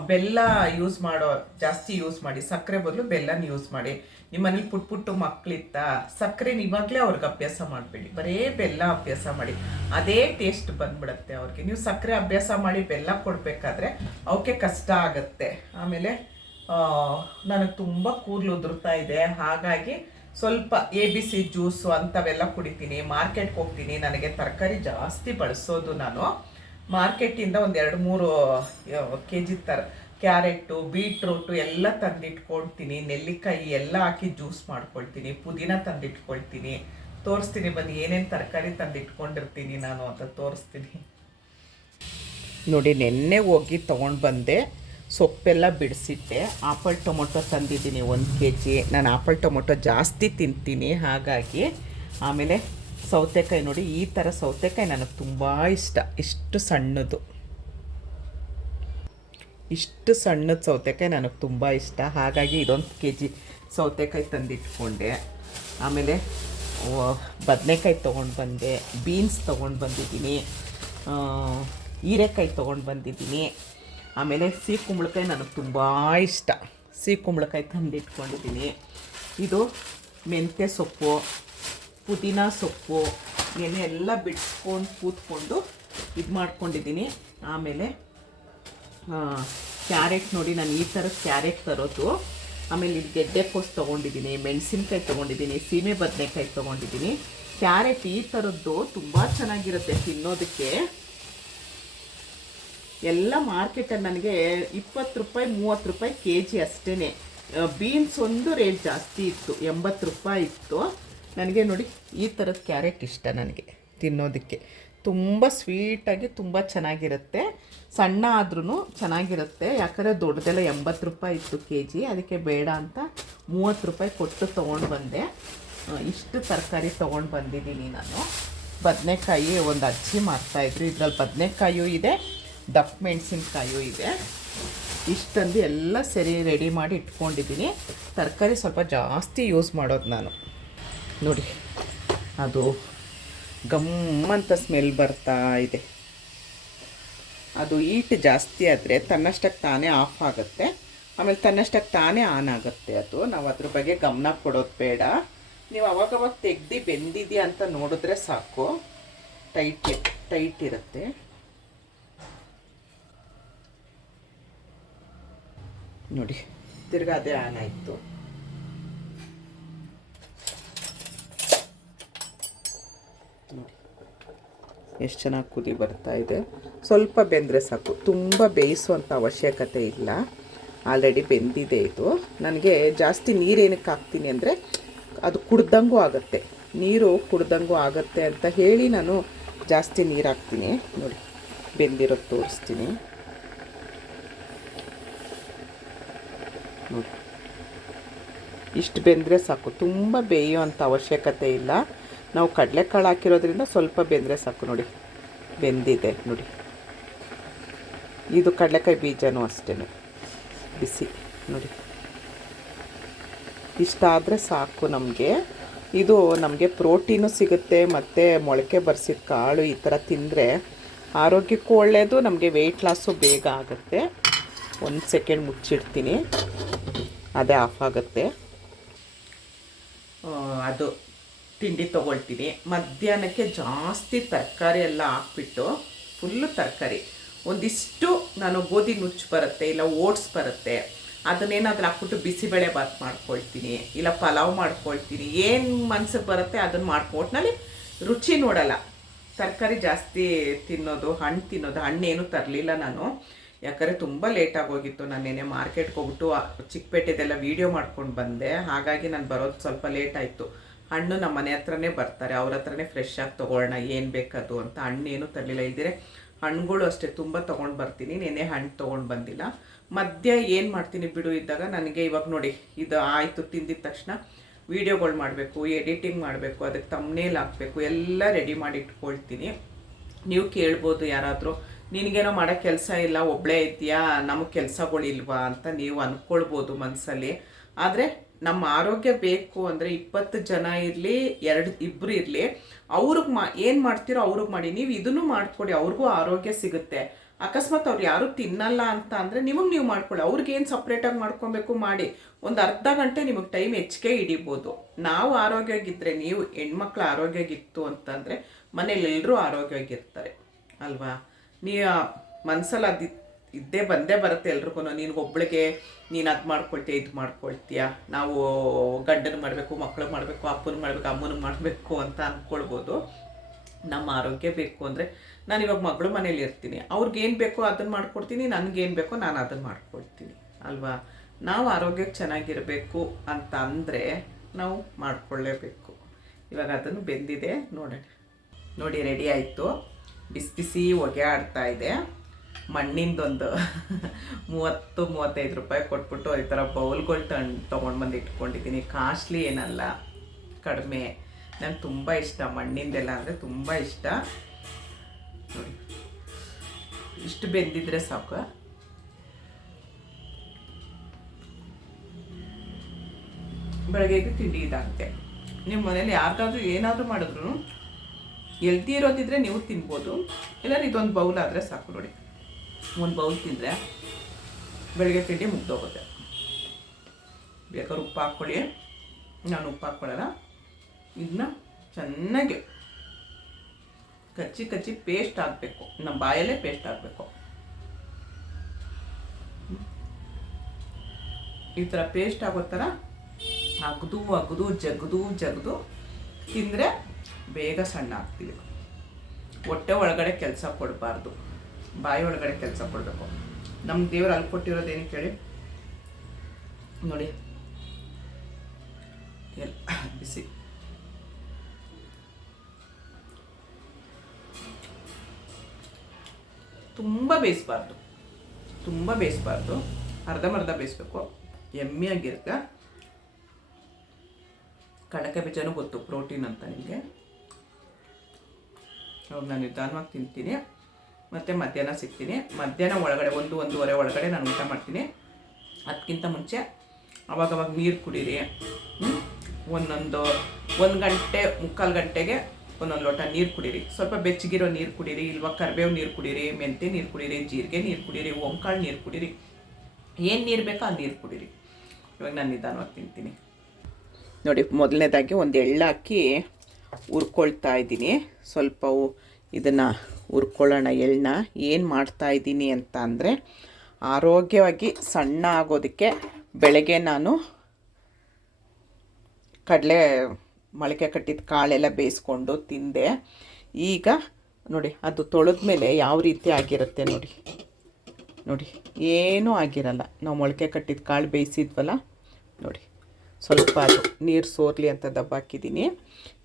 ಬೆಲ್ಲ ಯೂಸ್ ಮಾಡೋ ಜಾಸ್ತಿ ಯೂಸ್ ಮಾಡಿ, ಸಕ್ಕರೆ ಬದಲು ಬೆಲ್ಲನ ಯೂಸ್ ಮಾಡಿ. ನಿಮ್ಮ ಮನೇಲಿ ಪುಟ್ಟು ಮಕ್ಕಳಿತ್ತ ಸಕ್ಕರೆನ ಇವಾಗಲೇ ಅವ್ರಿಗೆ ಅಭ್ಯಾಸ ಮಾಡಬೇಡಿ, ಬರೀ ಬೆಲ್ಲ ಅಭ್ಯಾಸ ಮಾಡಿ. ಅದೇ ಟೇಸ್ಟ್ ಬಂದ್ಬಿಡುತ್ತೆ ಅವ್ರಿಗೆ. ನೀವು ಸಕ್ಕರೆ ಅಭ್ಯಾಸ ಮಾಡಿ ಬೆಲ್ಲ ಕೊಡಬೇಕಾದ್ರೆ ಅವಕ್ಕೆ ಕಷ್ಟ ಆಗುತ್ತೆ. ಆಮೇಲೆ ನನಗೆ ತುಂಬ ಕೂದಲು ಉದುರ್ತಾ ಇದೆ, ಹಾಗಾಗಿ ಸ್ವಲ್ಪ ABC ಜ್ಯೂಸು ಅಂಥವೆಲ್ಲ ಕುಡಿತೀನಿ. ಮಾರ್ಕೆಟ್ಗೆ ಹೋಗ್ತೀನಿ, ನನಗೆ ತರಕಾರಿ ಜಾಸ್ತಿ ಬಳಸೋದು ನಾನು. ಮಾರ್ಕೆಟಿಂದ ಒಂದು 2-3 kg ಕ್ಯಾರೆಟು, ಬೀಟ್ರೂಟು ಎಲ್ಲ ತಂದಿಟ್ಕೊಳ್ತೀನಿ. ನೆಲ್ಲಿಕಾಯಿ ಎಲ್ಲ ಹಾಕಿ ಜ್ಯೂಸ್ ಮಾಡ್ಕೊಳ್ತೀನಿ. ಪುದೀನ ತಂದಿಟ್ಕೊಳ್ತೀನಿ. ತೋರಿಸ್ತೀನಿ ಬನ್ನಿ ಏನೇನು ತರಕಾರಿ ತಂದಿಟ್ಕೊಂಡಿರ್ತೀನಿ ನಾನು ಅಂತ ತೋರಿಸ್ತೀನಿ. ನೋಡಿ, ನೆನ್ನೆ ಹೋಗಿ ತೊಗೊಂಡು ಬಂದೆ, ಸೊಪ್ಪೆಲ್ಲ ಬಿಡಿಸಿಟ್ಟೆ. ಆಪಲ್ ಟೊಮೊಟೊ ತಂದಿದ್ದೀನಿ 1 kg. ನಾನು ಆಪಲ್ ಟೊಮೊಟೊ ಜಾಸ್ತಿ ತಿಂತೀನಿ, ಹಾಗಾಗಿ. ಆಮೇಲೆ ಸೌತೆಕಾಯಿ, ನೋಡಿ ಈ ಥರ ಸೌತೆಕಾಯಿ ನನಗೆ ತುಂಬ ಇಷ್ಟ. ಇಷ್ಟು ಸಣ್ಣದು ಸೌತೆಕಾಯಿ ನನಗೆ ತುಂಬ ಇಷ್ಟ, ಹಾಗಾಗಿ 1 kg ಸೌತೆಕಾಯಿ ತಂದಿಟ್ಕೊಂಡೆ. ಆಮೇಲೆ ಬದನೆಕಾಯಿ ತೊಗೊಂಡು ಬಂದೆ, ಬೀನ್ಸ್ ತೊಗೊಂಡು ಬಂದಿದ್ದೀನಿ, ಹೀರೆಕಾಯಿ ತೊಗೊಂಡು ಬಂದಿದ್ದೀನಿ. ಆಮೇಲೆ ಸಿಹಿ ಕುಂಬಳಕಾಯಿ ನನಗೆ ತುಂಬ ಇಷ್ಟ, ಸಿಹಿ ಕುಂಬಳಕಾಯಿ ತಂದಿಟ್ಕೊಂಡಿದ್ದೀನಿ. ಇದು ಮೆಂತ್ಯ ಸೊಪ್ಪು, ಪುದೀನ ಸೊಪ್ಪು, ಎಲ್ಲ ಬಿಡಿಸ್ಕೊಂಡು ಕೂತ್ಕೊಂಡು ಇದು ಮಾಡ್ಕೊಂಡಿದ್ದೀನಿ. ಆಮೇಲೆ ಕ್ಯಾರೆಟ್, ನೋಡಿ ನಾನು ಈ ಥರ ಕ್ಯಾರೆಟ್ ತರೋದು. ಆಮೇಲೆ ಇದು ಗೆಡ್ಡೆಕೋಸು ತೊಗೊಂಡಿದ್ದೀನಿ, ಮೆಣಸಿನ್ಕಾಯಿ ತೊಗೊಂಡಿದ್ದೀನಿ, ಸೀಮೆ ಬದನೆಕಾಯಿ ತೊಗೊಂಡಿದ್ದೀನಿ. ಕ್ಯಾರೆಟ್ ಈ ಥರದ್ದು ತುಂಬ ಚೆನ್ನಾಗಿರುತ್ತೆ ತಿನ್ನೋದಕ್ಕೆ. ಎಲ್ಲ ಮಾರ್ಕೆಟಲ್ಲಿ ನನಗೆ 20 ರೂಪಾಯಿ 30 ರೂಪಾಯಿ kg ಅಷ್ಟೇ. ಬೀನ್ಸ್ ಒಂದು ರೇಟ್ ಜಾಸ್ತಿ ಇತ್ತು, 80 ರೂಪಾಯಿ ಇತ್ತು. ನನಗೆ ನೋಡಿ ಈ ಥರದ ಕ್ಯಾರೆಟ್ ಇಷ್ಟ ನನಗೆ ತಿನ್ನೋದಕ್ಕೆ. ತುಂಬ ಸ್ವೀಟಾಗಿ ತುಂಬ ಚೆನ್ನಾಗಿರುತ್ತೆ. ಸಣ್ಣ ಆದ್ರೂ ಚೆನ್ನಾಗಿರುತ್ತೆ, ಯಾಕಂದರೆ ದೊಡ್ಡದೆಲ್ಲ 80 ರೂಪಾಯಿ ಇತ್ತು kg. ಅದಕ್ಕೆ ಬೇಡ ಅಂತ 30 ರೂಪಾಯಿ ಕೊಟ್ಟು ತೊಗೊಂಡು ಬಂದೆ. ಇಷ್ಟು ತರಕಾರಿ ತೊಗೊಂಡು ಬಂದಿದ್ದೀನಿ ನಾನು. ಬದನೆಕಾಯಿ ಒಂದು ಅಜ್ಜಿ ಮಾಡ್ತಾಯಿದ್ರು, ಇದರಲ್ಲಿ ಬದನೆಕಾಯೂ ಇದೆ, ದಪ್ಪ ಮೆಣಸಿನ್ಕಾಯೂ ಇದೆ. ಇಷ್ಟಂದು ಎಲ್ಲ ಸರಿ ರೆಡಿ ಮಾಡಿ ಇಟ್ಕೊಂಡಿದ್ದೀನಿ. ತರಕಾರಿ ಸ್ವಲ್ಪ ಜಾಸ್ತಿ ಯೂಸ್ ಮಾಡೋದು ನಾನು. ನೋಡಿ, ಅದು ಗಮ್ಮಂತ ಸ್ಮೆಲ್ ಬರ್ತಾ ಇದೆ. ಅದು ಹೀಟ್ ಜಾಸ್ತಿ ಆದರೆ ತನ್ನಷ್ಟಕ್ಕೆ ತಾನೇ ಆಫ್ ಆಗುತ್ತೆ, ಆಮೇಲೆ ತನ್ನಷ್ಟಕ್ಕೆ ತಾನೇ ಆನ್ ಆಗುತ್ತೆ. ಅದು ನಾವು ಅದ್ರ ಬಗ್ಗೆ ಗಮನ ಕೊಡೋದು ಬೇಡ. ನೀವು ಅವಾಗವಾಗ ತೆಗ್ದು ಬೆಂದಿದೆಯಾ ಅಂತ ನೋಡಿದ್ರೆ ಸಾಕು. ಟೈಟ್ ಇರುತ್ತೆ. ನೋಡಿ, ತಿರ್ಗಾ ಅದೇ ಆನ್ ಆಯಿತು. ನೋಡಿ ಎಷ್ಟು ಚೆನ್ನಾಗಿ ಕುದಿ ಬರ್ತಾ ಇದೆ. ಸ್ವಲ್ಪ ಬೆಂದರೆ ಸಾಕು, ತುಂಬ ಬೇಯಿಸುವಂಥ ಅವಶ್ಯಕತೆ ಇಲ್ಲ. ಆಲ್ರೆಡಿ ಬೆಂದಿದೆ ಇದು. ನನಗೆ ಜಾಸ್ತಿ ನೀರೇನಕ್ಕೆ ಹಾಕ್ತೀನಿ ಅಂದರೆ ಅದು ಕುಡ್ದಂಗೂ ಆಗುತ್ತೆ, ನೀರು ಕುಡ್ದಂಗೂ ಆಗುತ್ತೆ ಅಂತ ಹೇಳಿ ನಾನು ಜಾಸ್ತಿ ನೀರು ಹಾಕ್ತೀನಿ. ನೋಡಿ ಬೆಂದಿರೋದು ತೋರಿಸ್ತೀನಿ ನೋಡಿ. ಇಷ್ಟು ಬೆಂದರೆ ಸಾಕು, ತುಂಬ ಬೇಯೋ ಅಂಥ ಅವಶ್ಯಕತೆ ಇಲ್ಲ. ನಾವು ಕಡಲೆಕಾಳು ಹಾಕಿರೋದ್ರಿಂದ ಸ್ವಲ್ಪ ಬೆಂದರೆ ಸಾಕು. ನೋಡಿ ಬೆಂದಿದೆ ನೋಡಿ. ಇದು ಕಡಲೆಕಾಯಿ ಬೀಜನೂ ಅಷ್ಟೇ ಬಿಸಿ ನೋಡಿ. ಇಷ್ಟಾದರೆ ಸಾಕು ನಮಗೆ. ಇದು ನಮಗೆ ಪ್ರೋಟೀನು ಸಿಗುತ್ತೆ, ಮತ್ತು ಮೊಳಕೆ ಬರ್ಸಿದ ಕಾಳು ಈ ಥರ ತಿಂದರೆ ಆರೋಗ್ಯಕ್ಕೂ ಒಳ್ಳೆಯದು, ನಮಗೆ ವೆಯ್ಟ್ ಲಾಸು ಬೇಗ ಆಗುತ್ತೆ. 1 ಸೆಕೆಂಡ್ ಮುಚ್ಚಿಡ್ತೀನಿ, ಅದೇ ಆಫ್ ಆಗುತ್ತೆ. ಅದು ತಿಂಡಿ ತೊಗೊಳ್ತೀನಿ. ಮಧ್ಯಾಹ್ನಕ್ಕೆ ಜಾಸ್ತಿ ತರಕಾರಿ ಎಲ್ಲ ಹಾಕ್ಬಿಟ್ಟು ಫುಲ್ಲು ತರಕಾರಿ, ಒಂದಿಷ್ಟು ನಾನು ಗೋಧಿ ನುಚ್ಚು ಬರುತ್ತೆ, ಇಲ್ಲ ಓಟ್ಸ್ ಬರುತ್ತೆ, ಅದನ್ನೇನಾದ್ರೂ ಹಾಕ್ಬಿಟ್ಟು ಬಿಸಿಬೇಳೆ ಬಾತ್ ಮಾಡ್ಕೊಳ್ತೀನಿ, ಇಲ್ಲ ಪಲಾವ್ ಮಾಡ್ಕೊಳ್ತೀನಿ. ಏನು ಮನ್ಸಿಗೆ ಬರುತ್ತೆ ಅದನ್ನು ಒಟ್ಟಿನಲ್ಲಿ ರುಚಿ ನೋಡಲ್ಲ. ತರಕಾರಿ ಜಾಸ್ತಿ ತಿನ್ನೋದು, ಹಣ್ಣು ತಿನ್ನೋದು. ಹಣ್ಣೇನು ತರಲಿಲ್ಲ ನಾನು, ಯಾಕಂದರೆ ತುಂಬ ಲೇಟಾಗಿ ಹೋಗಿತ್ತು. ನಾನು ನೆನೆ ಮಾರ್ಕೆಟ್ಗೆ ಹೋಗ್ಬಿಟ್ಟು ಚಿಕ್ಕಪೇಟೆದೆಲ್ಲ ವೀಡಿಯೋ ಮಾಡ್ಕೊಂಡು ಬಂದೆ, ಹಾಗಾಗಿ ನಾನು ಬರೋದು ಸ್ವಲ್ಪ ಲೇಟ್ ಆಯಿತು. ಹಣ್ಣು ನಮ್ಮ ಮನೆ ಹತ್ರನೇ ಬರ್ತಾರೆ, ಅವ್ರ ಹತ್ರನೇ ಫ್ರೆಶ್ ಆಗಿ ತೊಗೊಳ್ಳೋಣ ಏನು ಬೇಕದು ಅಂತ. ಹಣ್ಣೇನು ತರಲಿಲ್ಲ. ಇದ್ದರೆ ಹಣ್ಣುಗಳು ಅಷ್ಟೇ ತುಂಬ ತೊಗೊಂಡು ಬರ್ತೀನಿ. ನೆನೆ ಹಣ್ಣು ತೊಗೊಂಡು ಬಂದಿಲ್ಲ. ಮಧ್ಯ ಏನು ಮಾಡ್ತೀನಿ ಬಿಡು ಇದ್ದಾಗ, ನನಗೆ ಇವಾಗ ನೋಡಿ ಇದು ಆಯಿತು, ತಿಂದಿದ ತಕ್ಷಣ ವೀಡಿಯೋಗಳು ಮಾಡಬೇಕು, ಎಡಿಟಿಂಗ್ ಮಾಡಬೇಕು, ಅದಕ್ಕೆ ತಮ್ನೇಲ್ ಹಾಕಬೇಕು, ಎಲ್ಲ ರೆಡಿ ಮಾಡಿ ಇಟ್ಕೊಳ್ತೀನಿ. ನೀವು ಕೇಳ್ಬೋದು ಯಾರಾದರೂ, ನಿನಗೇನೋ ಮಾಡೋ ಕೆಲಸ ಇಲ್ಲ, ಒಬ್ಬಳೇ ಇದೆಯಾ, ನಮಗೆ ಕೆಲಸಗಳಿಲ್ವಾ ಅಂತ ನೀವು ಅಂದ್ಕೊಳ್ಬೋದು ಮನಸ್ಸಲ್ಲಿ. ಆದರೆ ನಮ್ಮ ಆರೋಗ್ಯ ಬೇಕು ಅಂದರೆ 20 ಜನ ಇರಲಿ, 2-2 ಇರಲಿ, ಅವ್ರಿಗೆ ಏನು ಮಾಡ್ತೀರೋ ಅವ್ರಿಗೆ ಮಾಡಿ. ನೀವು ಇದನ್ನು ಮಾಡಿಕೊಡಿ, ಅವ್ರಿಗೂ ಆರೋಗ್ಯ ಸಿಗುತ್ತೆ. ಅಕಸ್ಮಾತ್ ಅವ್ರು ಯಾರೂ ತಿನ್ನಲ್ಲ ಅಂತ ಅಂದರೆ ನಿಮಗೆ ನೀವು ಮಾಡ್ಕೊಳ್ಳಿ. ಅವ್ರಿಗೇನು ಸಪ್ರೇಟಾಗಿ ಮಾಡ್ಕೊಬೇಕು ಮಾಡಿ. ಒಂದು ಅರ್ಧ ಗಂಟೆ ನಿಮಗೆ ಟೈಮ್ ಹೆಚ್ಚಿಗೆ ಹಿಡಿಬೋದು. ನಾವು ಆರೋಗ್ಯವಾಗಿದ್ದರೆ, ನೀವು ಹೆಣ್ಮಕ್ಳು ಆರೋಗ್ಯವಾಗಿತ್ತು ಅಂತಂದರೆ ಮನೇಲಿ ಎಲ್ಲರೂ ಆರೋಗ್ಯವಾಗಿರ್ತಾರೆ ಅಲ್ವಾ. ನೀವು ಮನಸ್ಸಲ್ಲಿ ಅದು ಬಂದೇ ಬರುತ್ತೆ ಎಲ್ರಿಗೂ. ನಿನಗೊಬ್ಳಿಗೆ ನೀನು ಅದು ಮಾಡ್ಕೊಳ್ತೀಯ, ಇದು ಮಾಡ್ಕೊಳ್ತೀಯ, ನಾವು ಗಂಡನ ಮಾಡಬೇಕು, ಮಕ್ಳಿಗೆ ಮಾಡಬೇಕು, ಅಪ್ಪನಿಗೆ ಮಾಡಬೇಕು, ಅಮ್ಮನಿಗೆ ಮಾಡಬೇಕು ಅಂತ ಅಂದ್ಕೊಳ್ಬೋದು. ನಮ್ಮ ಆರೋಗ್ಯ ಬೇಕು ಅಂದರೆ, ನಾನು ಇವಾಗ ಮಗಳು ಮನೇಲಿ ಇರ್ತೀನಿ, ಅವ್ರಿಗೇನು ಬೇಕೋ ಅದನ್ನು ಮಾಡ್ಕೊಡ್ತೀನಿ, ನನಗೇನು ಬೇಕೋ ನಾನು ಅದನ್ನು ಮಾಡ್ಕೊಳ್ತೀನಿ ಅಲ್ವಾ. ನಾವು ಆರೋಗ್ಯಕ್ಕೆ ಚೆನ್ನಾಗಿರಬೇಕು ಅಂತ ಅಂದರೆ ನಾವು ಮಾಡ್ಕೊಳ್ಳೇಬೇಕು. ಇವಾಗ ಅದನ್ನು ಬೆಂದಿದೆ ನೋಡೋಣ. ನೋಡಿ ರೆಡಿ ಆಯಿತು. ಬಿಸಿ ಬಿಸಿ ಹೊಗೆ ಆಡ್ತಾ ಇದೆ. ಮಣ್ಣಿಂದೊಂದು 30-35 ರೂಪಾಯಿ ಕೊಟ್ಬಿಟ್ಟು ಈ ಥರ ಬೌಲ್ಗಳು ತೊಗೊಂಡು ಬಂದು ಇಟ್ಕೊಂಡಿದ್ದೀನಿ. ಕಾಸ್ಟ್ಲಿ ಏನಲ್ಲ, ಕಡಿಮೆ. ನಂಗೆ ತುಂಬ ಇಷ್ಟ ಮಣ್ಣಿಂದೆಲ್ಲ ಅಂದರೆ, ತುಂಬ ಇಷ್ಟ. ನೋಡಿ ಇಷ್ಟು ಬೆಂದಿದ್ರೆ ಸಾಕು. ಬೆಳಗ್ಗೆಗೆ ತಿಂಡಿ ಇದಾಗುತ್ತೆ. ನಿಮ್ಮ ಮನೇಲಿ ಯಾರಿಗಾದ್ರೂ ಏನಾದರೂ ಮಾಡಿದ್ರು ಹೆಲ್ದಿ ಇರೋದಿದ್ರೆ ನೀವು ತಿನ್ಬೋದು. ಇಲ್ಲಾಂದ್ರೆ ಇದೊಂದು ಬೌಲ್ ಆದರೆ ಸಾಕು. ನೋಡಿ ಒಂದು ಬೌಲ್ ತಿಂದರೆ ಬೆಳಗ್ಗೆ ತಿಂಡಿ ಮುಗ್ದೋಗುತ್ತೆ. ಬೇಕಾದ್ರೆ ಉಪ್ಪು ಹಾಕ್ಕೊಳ್ಳಿ, ನಾನು ಉಪ್ಪು ಹಾಕ್ಕೊಳ್ಳಲ್ಲ. ಇದನ್ನ ಚೆನ್ನಾಗಿ ಕಚ್ಚಿ ಕಚ್ಚಿ ಪೇಸ್ಟ್ ಆಗಬೇಕು, ನಮ್ಮ ಬಾಯಲ್ಲೇ ಪೇಸ್ಟ್ ಆಗಬೇಕು. ಈ ಥರ ಪೇಸ್ಟ್ ಆಗೋ ಥರ ಅಗದು ಅಗದು ಜಗದು ತಿಂದರೆ ಬೇಗ ಸಣ್ಣ ಆಗ್ತೀವಿ. ಹೊಟ್ಟೆ ಒಳಗಡೆ ಕೆಲಸ ಕೊಡಬಾರ್ದು, ಬಾಯಿ ಒಳಗಡೆ ಕೆಲಸ ಕೊಡಬೇಕು. ನಮ್ಮ ದೇವರು ಅಲ್ಲಿ ಕೊಟ್ಟಿರೋದೇನು ಕೇಳಿ ನೋಡಿ, ಎಲ್ಲ ಬಿಸಿ. ತುಂಬ ಬೇಯಿಸಬಾರ್ದು, ಅರ್ಧಂಬರ್ಧ ಬೇಯಿಸ್ಬೇಕು. ಎಮ್ಮೆಯಾಗಿರುತ್ತೆ. ಕಡಲೆಕಾಯಿ ಬೀಜನೂ ಗೊತ್ತು ಪ್ರೋಟೀನ್ ಅಂತ ನಿಮಗೆ. ಅವಾಗ ನಾನು ನಿಧಾನವಾಗಿ ತಿಂತೀನಿ. ಮತ್ತು ಮಧ್ಯಾಹ್ನ ಸಿಗ್ತೀನಿ. ಮಧ್ಯಾಹ್ನ ಒಳಗಡೆ 1-1:30 ಒಳಗಡೆ ನಾನು ಊಟ ಮಾಡ್ತೀನಿ. ಅದಕ್ಕಿಂತ ಮುಂಚೆ ಅವಾಗವಾಗ ನೀರು ಕುಡೀರಿ. 1 ಗಂಟೆ 3/4 ಗಂಟೆಗೆ 1 ಲೋಟ ನೀರು ಕುಡೀರಿ. ಸ್ವಲ್ಪ ಬೆಚ್ಚಗಿರೋ ನೀರು ಕುಡೀರಿ, ಇಲ್ವಾ ಕರಿಬೇವು ನೀರು ಕುಡೀರಿ, ಮೆಂತ್ಯ ನೀರು ಕುಡೀರಿ, ಜೀರಿಗೆ ನೀರು ಕುಡೀರಿ, ಓಂಕಾಳು ನೀರು ಕುಡೀರಿ. ಏನು ನೀರು ಬೇಕೋ ಆ ನೀರು ಕುಡೀರಿ. ಇವಾಗ ನಾನು ನಿಧಾನವಾಗಿ ತಿಂತೀನಿ. ನೋಡಿ ಮೊದಲನೇದಾಗಿ ಒಂದು ಎಳ್ಳು ಹಾಕಿ ಹುರ್ಕೊಳ್ತಾ ಇದ್ದೀನಿ. ಸ್ವಲ್ಪ ಇದನ್ನು ಹುರ್ಕೊಳ್ಳೋಣ ಎಳ್ಳನ್ನ. ಏನು ಮಾಡ್ತಾಯಿದ್ದೀನಿ ಅಂತ ಅಂದರೆ, ಆರೋಗ್ಯವಾಗಿ ಸಣ್ಣ ಆಗೋದಕ್ಕೆ ಬೆಳಗ್ಗೆ ನಾನು ಕಡಲೆ ಮೊಳಕೆ ಕಟ್ಟಿದ ಕಾಳೆಲ್ಲ ಬೇಯಿಸ್ಕೊಂಡು ತಿಂದೆ. ಈಗ ನೋಡಿ ಅದು ತೊಳೆದ ಮೇಲೆ ಯಾವ ರೀತಿ ಆಗಿರುತ್ತೆ ನೋಡಿ ಏನೂ ಆಗಿರಲ್ಲ. ನಾವು ಮೊಳಕೆ ಕಟ್ಟಿದ ಕಾಳು ಬೇಯಿಸಿದ್ವಲ್ಲ ನೋಡಿ, ಸ್ವಲ್ಪ ಅದು ನೀರು ಸೋರಲಿ ಅಂತ ದಬ್ಬಾಕಿದ್ದೀನಿ.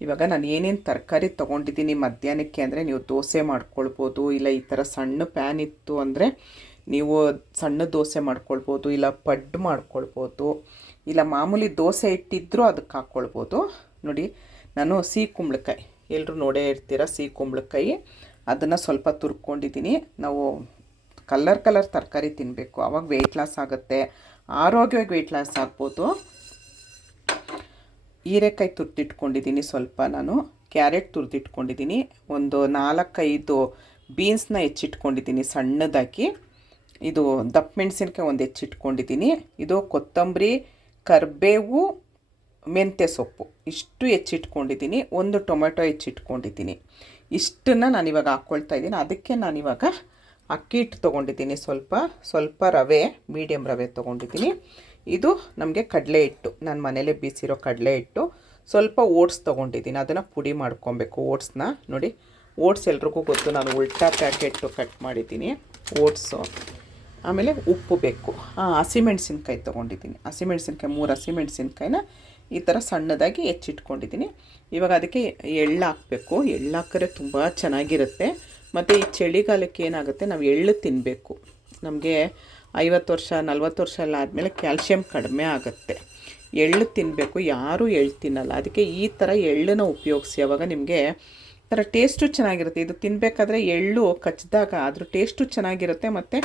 ಇವಾಗ ನಾನು ಏನೇನು ತರಕಾರಿ ತೊಗೊಂಡಿದ್ದೀನಿ ಮಧ್ಯಾಹ್ನಕ್ಕೆ ಅಂದರೆ, ನೀವು ದೋಸೆ ಮಾಡ್ಕೊಳ್ಬೋದು, ಇಲ್ಲ ಈ ಥರ ಸಣ್ಣ ಪ್ಯಾನ್ ಇತ್ತು ಅಂದರೆ ನೀವು ಸಣ್ಣ ದೋಸೆ ಮಾಡ್ಕೊಳ್ಬೋದು, ಇಲ್ಲ ಪಡ್ಡು ಮಾಡ್ಕೊಳ್ಬೋದು, ಇಲ್ಲ ಮಾಮೂಲಿ ದೋಸೆ ಇಟ್ಟಿದ್ದರೂ ಅದಕ್ಕೆ ಹಾಕ್ಕೊಳ್ಬೋದು. ನೋಡಿ, ನಾನು ಸಿಹಿ ಕುಂಬಳಕಾಯಿ, ಎಲ್ಲರೂ ನೋಡೇ ಇರ್ತೀರ ಸಿಹಿ ಕುಂಬಳಕಾಯಿ, ಅದನ್ನು ಸ್ವಲ್ಪ ತುರ್ಕೊಂಡಿದ್ದೀನಿ. ನಾವು ಕಲರ್ ತರಕಾರಿ ತಿನ್ನಬೇಕು, ಆವಾಗ ವೆಯ್ಟ್ ಲಾಸ್ ಆಗುತ್ತೆ, ಆರೋಗ್ಯವಾಗಿ ವೆಯ್ಟ್ ಲಾಸ್ ಆಗ್ಬೋದು. ಹೀರೆಕಾಯಿ ತುರ್ದಿಟ್ಕೊಂಡಿದ್ದೀನಿ ಸ್ವಲ್ಪ, ನಾನು ಕ್ಯಾರೆಟ್ ತುರ್ದಿಟ್ಕೊಂಡಿದ್ದೀನಿ, ಒಂದು 4-5 ಬೀನ್ಸ್ನ ಹೆಚ್ಚಿಟ್ಕೊಂಡಿದ್ದೀನಿ ಸಣ್ಣದಾಗಿ, ಇದು ದಪ್ಪ ಮೆಣಸಿನ್ಕಾಯಿ ಒಂದು ಹೆಚ್ಚಿಟ್ಕೊಂಡಿದ್ದೀನಿ, ಇದು ಕೊತ್ತಂಬರಿ, ಕರಿಬೇವು, ಮೆಂತ್ಯ ಸೊಪ್ಪು ಇಷ್ಟು ಹೆಚ್ಚಿಟ್ಕೊಂಡಿದ್ದೀನಿ, ಒಂದು ಟೊಮೆಟೊ ಹೆಚ್ಚಿಟ್ಕೊಂಡಿದ್ದೀನಿ. ಇಷ್ಟನ್ನು ನಾನಿವಾಗ ಹಾಕ್ಕೊಳ್ತಾ ಇದ್ದೀನಿ. ಅದಕ್ಕೆ ನಾನಿವಾಗ ಅಕ್ಕಿ ಹಿಟ್ಟು ತೊಗೊಂಡಿದ್ದೀನಿ, ಸ್ವಲ್ಪ ರವೆ, ಮೀಡಿಯಮ್ ರವೆ ತೊಗೊಂಡಿದ್ದೀನಿ. ಇದು ನಮಗೆ ಕಡಲೆ ಹಿಟ್ಟು, ನಾನು ಮನೇಲೇ ಬೀಸಿರೋ ಕಡಲೆ ಹಿಟ್ಟು. ಸ್ವಲ್ಪ ಓಟ್ಸ್ ತೊಗೊಂಡಿದ್ದೀನಿ, ಅದನ್ನು ಪುಡಿ ಮಾಡ್ಕೊಬೇಕು ಓಟ್ಸ್ನ. ನೋಡಿ, ಓಟ್ಸ್ ಎಲ್ರಿಗೂ ಗೊತ್ತು, ನಾನು ಉಲ್ಟಾ ಪ್ಯಾಕೆಟು ಕಟ್ ಮಾಡಿದ್ದೀನಿ ಓಟ್ಸು. ಆಮೇಲೆ ಉಪ್ಪು ಬೇಕು. ಹಸಿಮೆಣ್ಸಿನ್ಕಾಯಿ ತೊಗೊಂಡಿದ್ದೀನಿ, ಹಸಿಮೆಣ್ಸಿನ್ಕಾಯಿ 3 ಹಸಿಮೆಣ್ಸಿನ್ಕಾಯಿನ ಈ ಥರ ಸಣ್ಣದಾಗಿ ಹೆಚ್ಚಿಟ್ಕೊಂಡಿದ್ದೀನಿ. ಇವಾಗ ಅದಕ್ಕೆ ಎಳ್ಳು ಹಾಕಬೇಕು, ಎಳ್ಳು ಹಾಕಿದ್ರೆ ತುಂಬ ಚೆನ್ನಾಗಿರುತ್ತೆ. ಮತ್ತು ಈ ಚಳಿಗಾಲಕ್ಕೆ ಏನಾಗುತ್ತೆ, ನಾವು ಎಳ್ಳು ತಿನ್ನಬೇಕು. ನಮಗೆ 50 ವರ್ಷ 40 ವರ್ಷ ಎಲ್ಲ ಆದಮೇಲೆ ಕ್ಯಾಲ್ಶಿಯಂ ಕಡಿಮೆ ಆಗುತ್ತೆ. ಎಳ್ಳು ತಿನ್ನಬೇಕು, ಯಾರೂ ಎಳ್ಳು ತಿನ್ನಲ್ಲ. ಅದಕ್ಕೆ ಈ ಥರ ಎಳ್ಳನ್ನು ಉಪಯೋಗಿಸಿ, ಆವಾಗ ನಿಮಗೆ ಥರ ಟೇಸ್ಟು ಚೆನ್ನಾಗಿರುತ್ತೆ. ಇದು ತಿನ್ನಬೇಕಾದ್ರೆ ಎಳ್ಳು ಕಚ್ಚಿದಾಗ ಅದ್ರ ಟೇಸ್ಟು ಚೆನ್ನಾಗಿರುತ್ತೆ ಮತ್ತು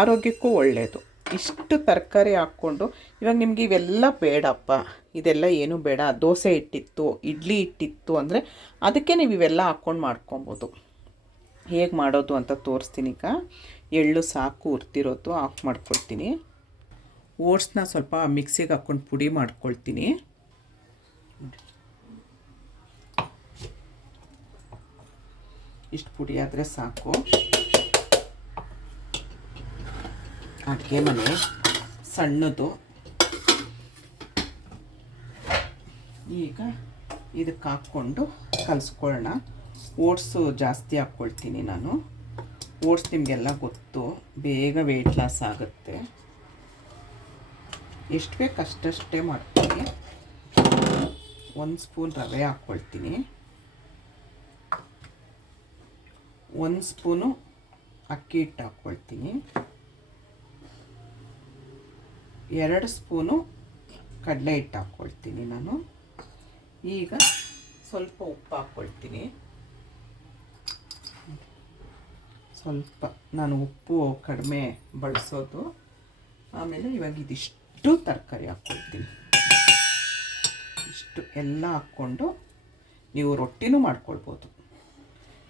ಆರೋಗ್ಯಕ್ಕೂ ಒಳ್ಳೆಯದು. ಇಷ್ಟು ತರಕಾರಿ ಹಾಕ್ಕೊಂಡು, ಇವಾಗ ನಿಮಗೆ ಇವೆಲ್ಲ ಬೇಡಪ್ಪ, ಇದೆಲ್ಲ ಏನೂ ಬೇಡ, ದೋಸೆ ಇಟ್ಟಿತ್ತು, ಇಡ್ಲಿ ಇಟ್ಟಿತ್ತು ಅಂದರೆ ಅದಕ್ಕೆ ನೀವು ಇವೆಲ್ಲ ಹಾಕ್ಕೊಂಡು ಮಾಡ್ಕೊಬೋದು. ಹೇಗೆ ಮಾಡೋದು ಅಂತ ತೋರಿಸ್ತೀನಿ. ಈಗ ಎಳ್ಳು ಸಾಕು ಹುರ್ತಿರೋದು, ಆಫ್ ಮಾಡ್ಕೊಳ್ತೀನಿ. ಓಟ್ಸ್ನ ಸ್ವಲ್ಪ ಮಿಕ್ಸಿಗೆ ಹಾಕ್ಕೊಂಡು ಪುಡಿ ಮಾಡ್ಕೊಳ್ತೀನಿ. ಇಷ್ಟು ಪುಡಿ ಆದರೆ ಸಾಕು. ಅಡುಗೆ ಮನೆ ಸಣ್ಣದು. ಈಗ ಇದಕ್ಕೆ ಹಾಕ್ಕೊಂಡು ಕಲಿಸ್ಕೊಳ್ಳೋಣ. ಓಟ್ಸು ಜಾಸ್ತಿ ಹಾಕ್ಕೊಳ್ತೀನಿ ನಾನು. ಓಟ್ಸ್ ನಿಮಗೆಲ್ಲ ಗೊತ್ತು, ಬೇಗ ವೆಯ್ಟ್ ಲಾಸ್ ಆಗುತ್ತೆ. ಎಷ್ಟು ಬೇಕು ಅಷ್ಟಷ್ಟೇ ಮಾಡ್ತೀನಿ. 1 ಸ್ಪೂನ್ ರವೆ ಹಾಕ್ಕೊಳ್ತೀನಿ, 1 ಸ್ಪೂನು ಅಕ್ಕಿ ಹಿಟ್ಟು ಹಾಕ್ಕೊಳ್ತೀನಿ, 2 ಸ್ಪೂನು ಕಡಲೆ ಹಿಟ್ಟು ಹಾಕ್ಕೊಳ್ತೀನಿ ನಾನು. ಈಗ ಸ್ವಲ್ಪ ಉಪ್ಪು ಹಾಕ್ಕೊಳ್ತೀನಿ. ಸ್ವಲ್ಪ ನಾನು ಉಪ್ಪು ಕಡಿಮೆ ಬಳಸೋದು. ಆಮೇಲೆ ಇವಾಗ ಇದಿಷ್ಟು ತರಕಾರಿ ಹಾಕ್ಕೊಳ್ತೀನಿ. ಇಷ್ಟು ಎಲ್ಲ ಹಾಕ್ಕೊಂಡು ನೀವು ರೊಟ್ಟಿನೂ ಮಾಡ್ಕೊಳ್ಬೋದು.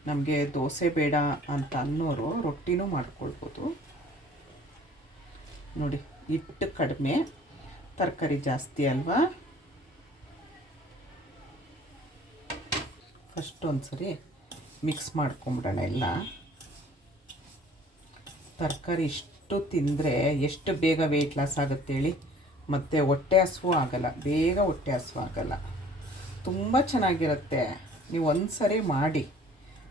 ನಮಗೆ ದೋಸೆ ಬೇಡ ಅಂತ ಅನ್ನೋರು ರೊಟ್ಟಿನೂ ಮಾಡ್ಕೊಳ್ಬೋದು. ನೋಡಿ, ಹಿಟ್ಟು ಕಡಿಮೆ, ತರಕಾರಿ ಜಾಸ್ತಿ ಅಲ್ವಾ. ಫಸ್ಟ್ ಒಂದ್ಸರಿ ಮಿಕ್ಸ್ ಮಾಡ್ಕೊಂಬಿಡೋಣ ಎಲ್ಲ. ತರಕಾರಿ ಇಷ್ಟು ತಿಂದರೆ ಎಷ್ಟು ಬೇಗ ವೆಯ್ಟ್ ಲಾಸ್ ಆಗುತ್ತೆ ಹೇಳಿ. ಮತ್ತು ಹೊಟ್ಟೆ ಹಸಿವು ಆಗಲ್ಲ, ಬೇಗ ಹೊಟ್ಟೆ ಹಸಿವು ಆಗಲ್ಲ, ತುಂಬ ಚೆನ್ನಾಗಿರುತ್ತೆ. ನೀವು ಒಂದು ಸರಿ ಮಾಡಿ,